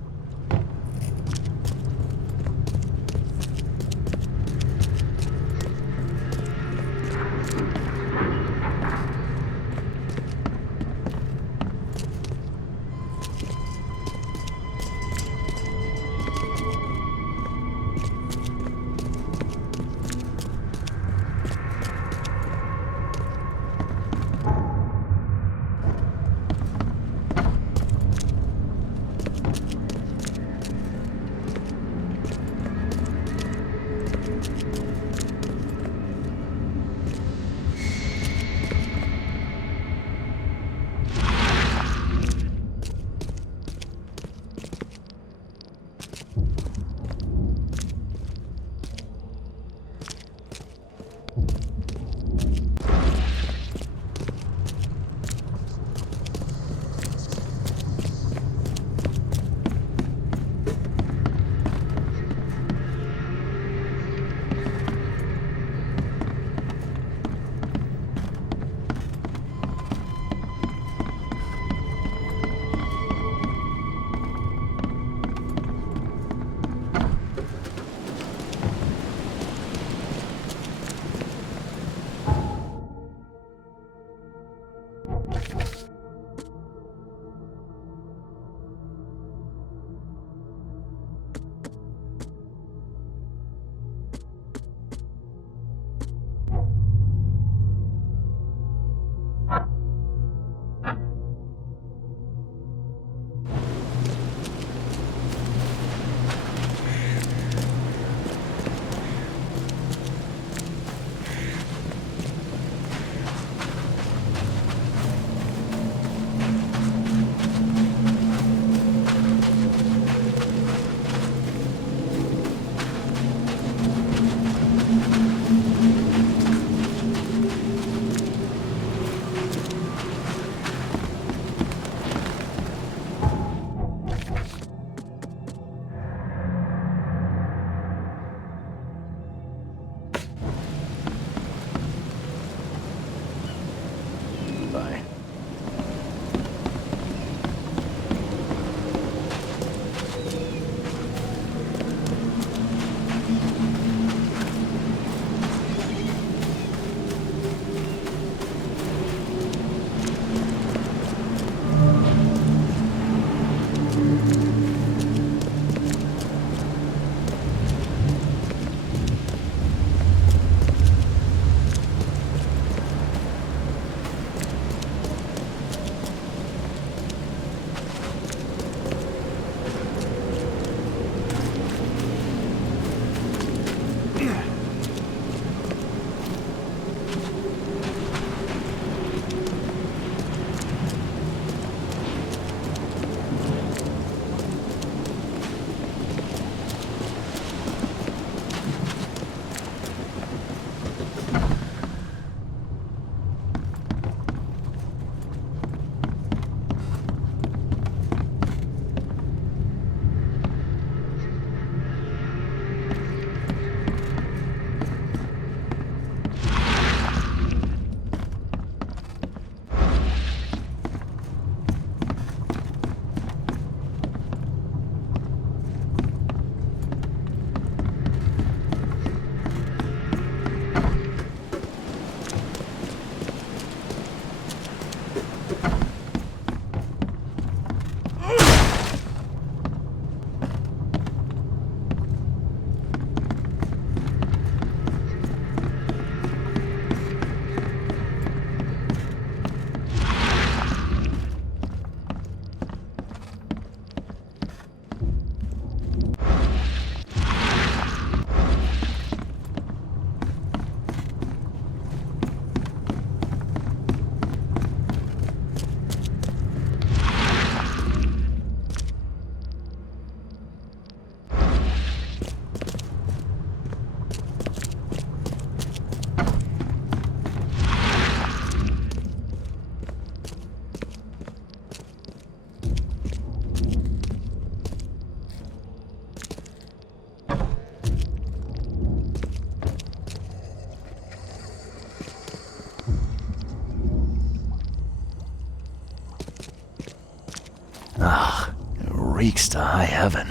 Ugh, it reeks to high heaven.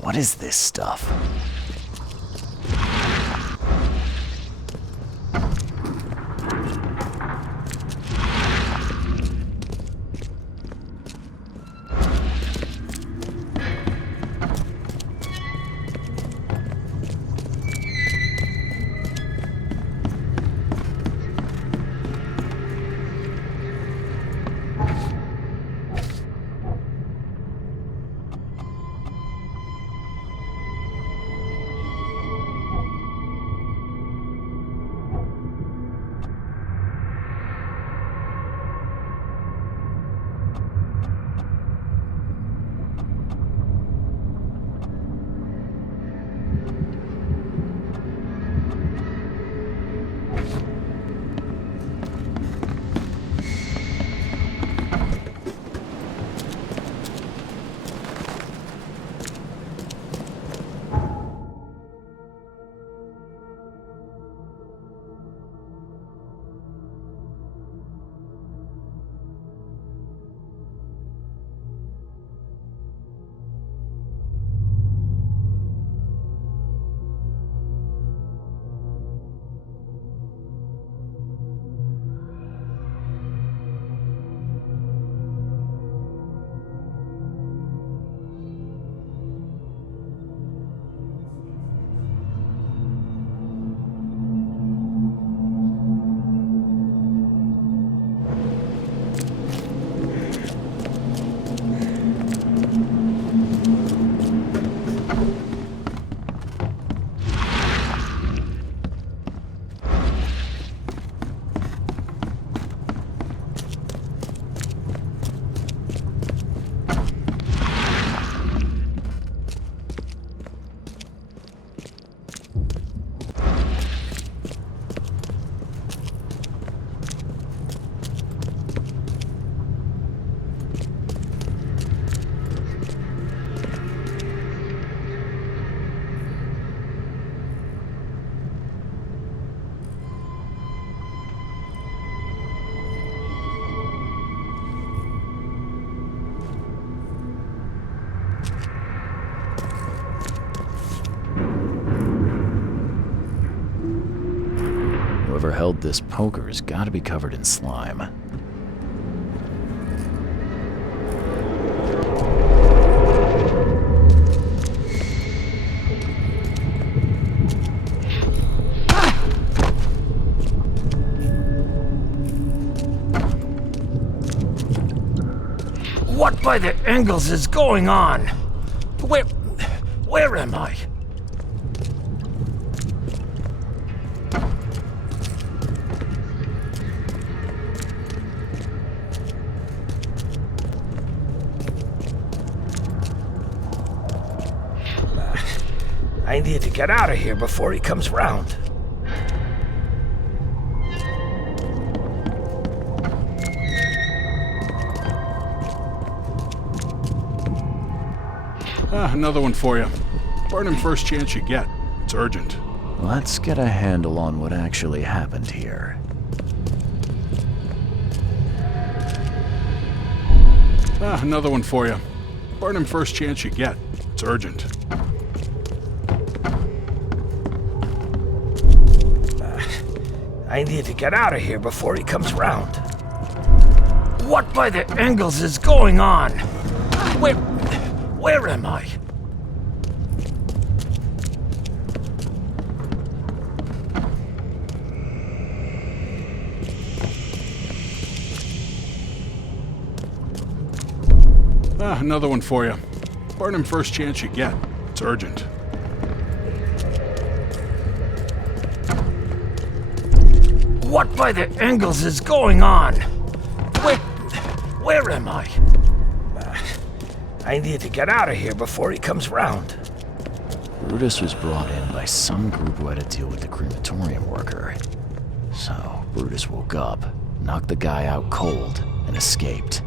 What is this stuff? Whoever held this poker has got to be covered in slime. What by the Engels is going on? Where am I? I need to get out of here before he comes round. Another one for you. Burn him first chance you get. It's urgent. Let's get a handle on what actually happened here. Another one for you. Burn him first chance you get. It's urgent. I need to get out of here before he comes round. What by the Engels is going on? Where am I? Another one for you. Burn him first chance you get. It's urgent. What by the Engels is going on? Where am I? I need to get out of here before he comes round. Brutus was brought in by some group who had to deal with the crematorium worker. So, Brutus woke up, knocked the guy out cold, and escaped.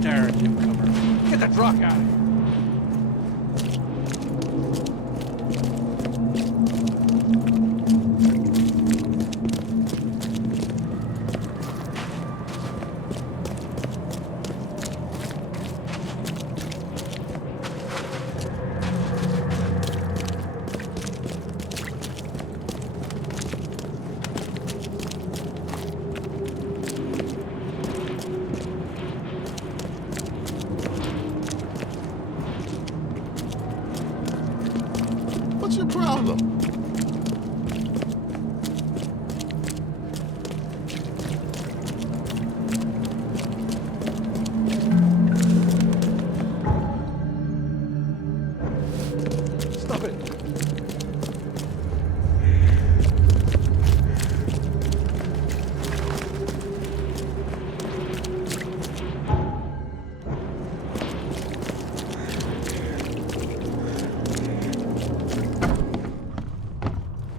stare at newcomer. Get the truck out of here. What's your problem? Stop it.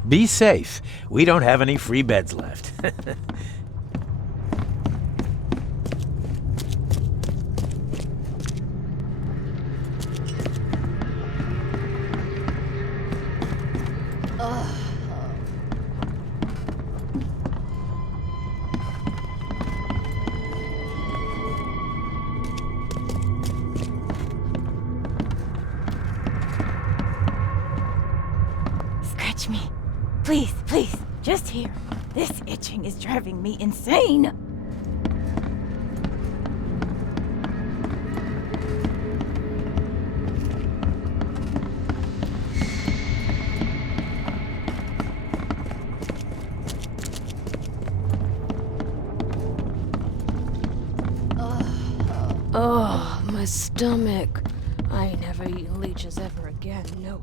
Be safe. We don't have any free beds left. Scratch me. Please, please, just here. This itching is driving me insane. Oh, my stomach. I ain't never eaten leeches ever again, no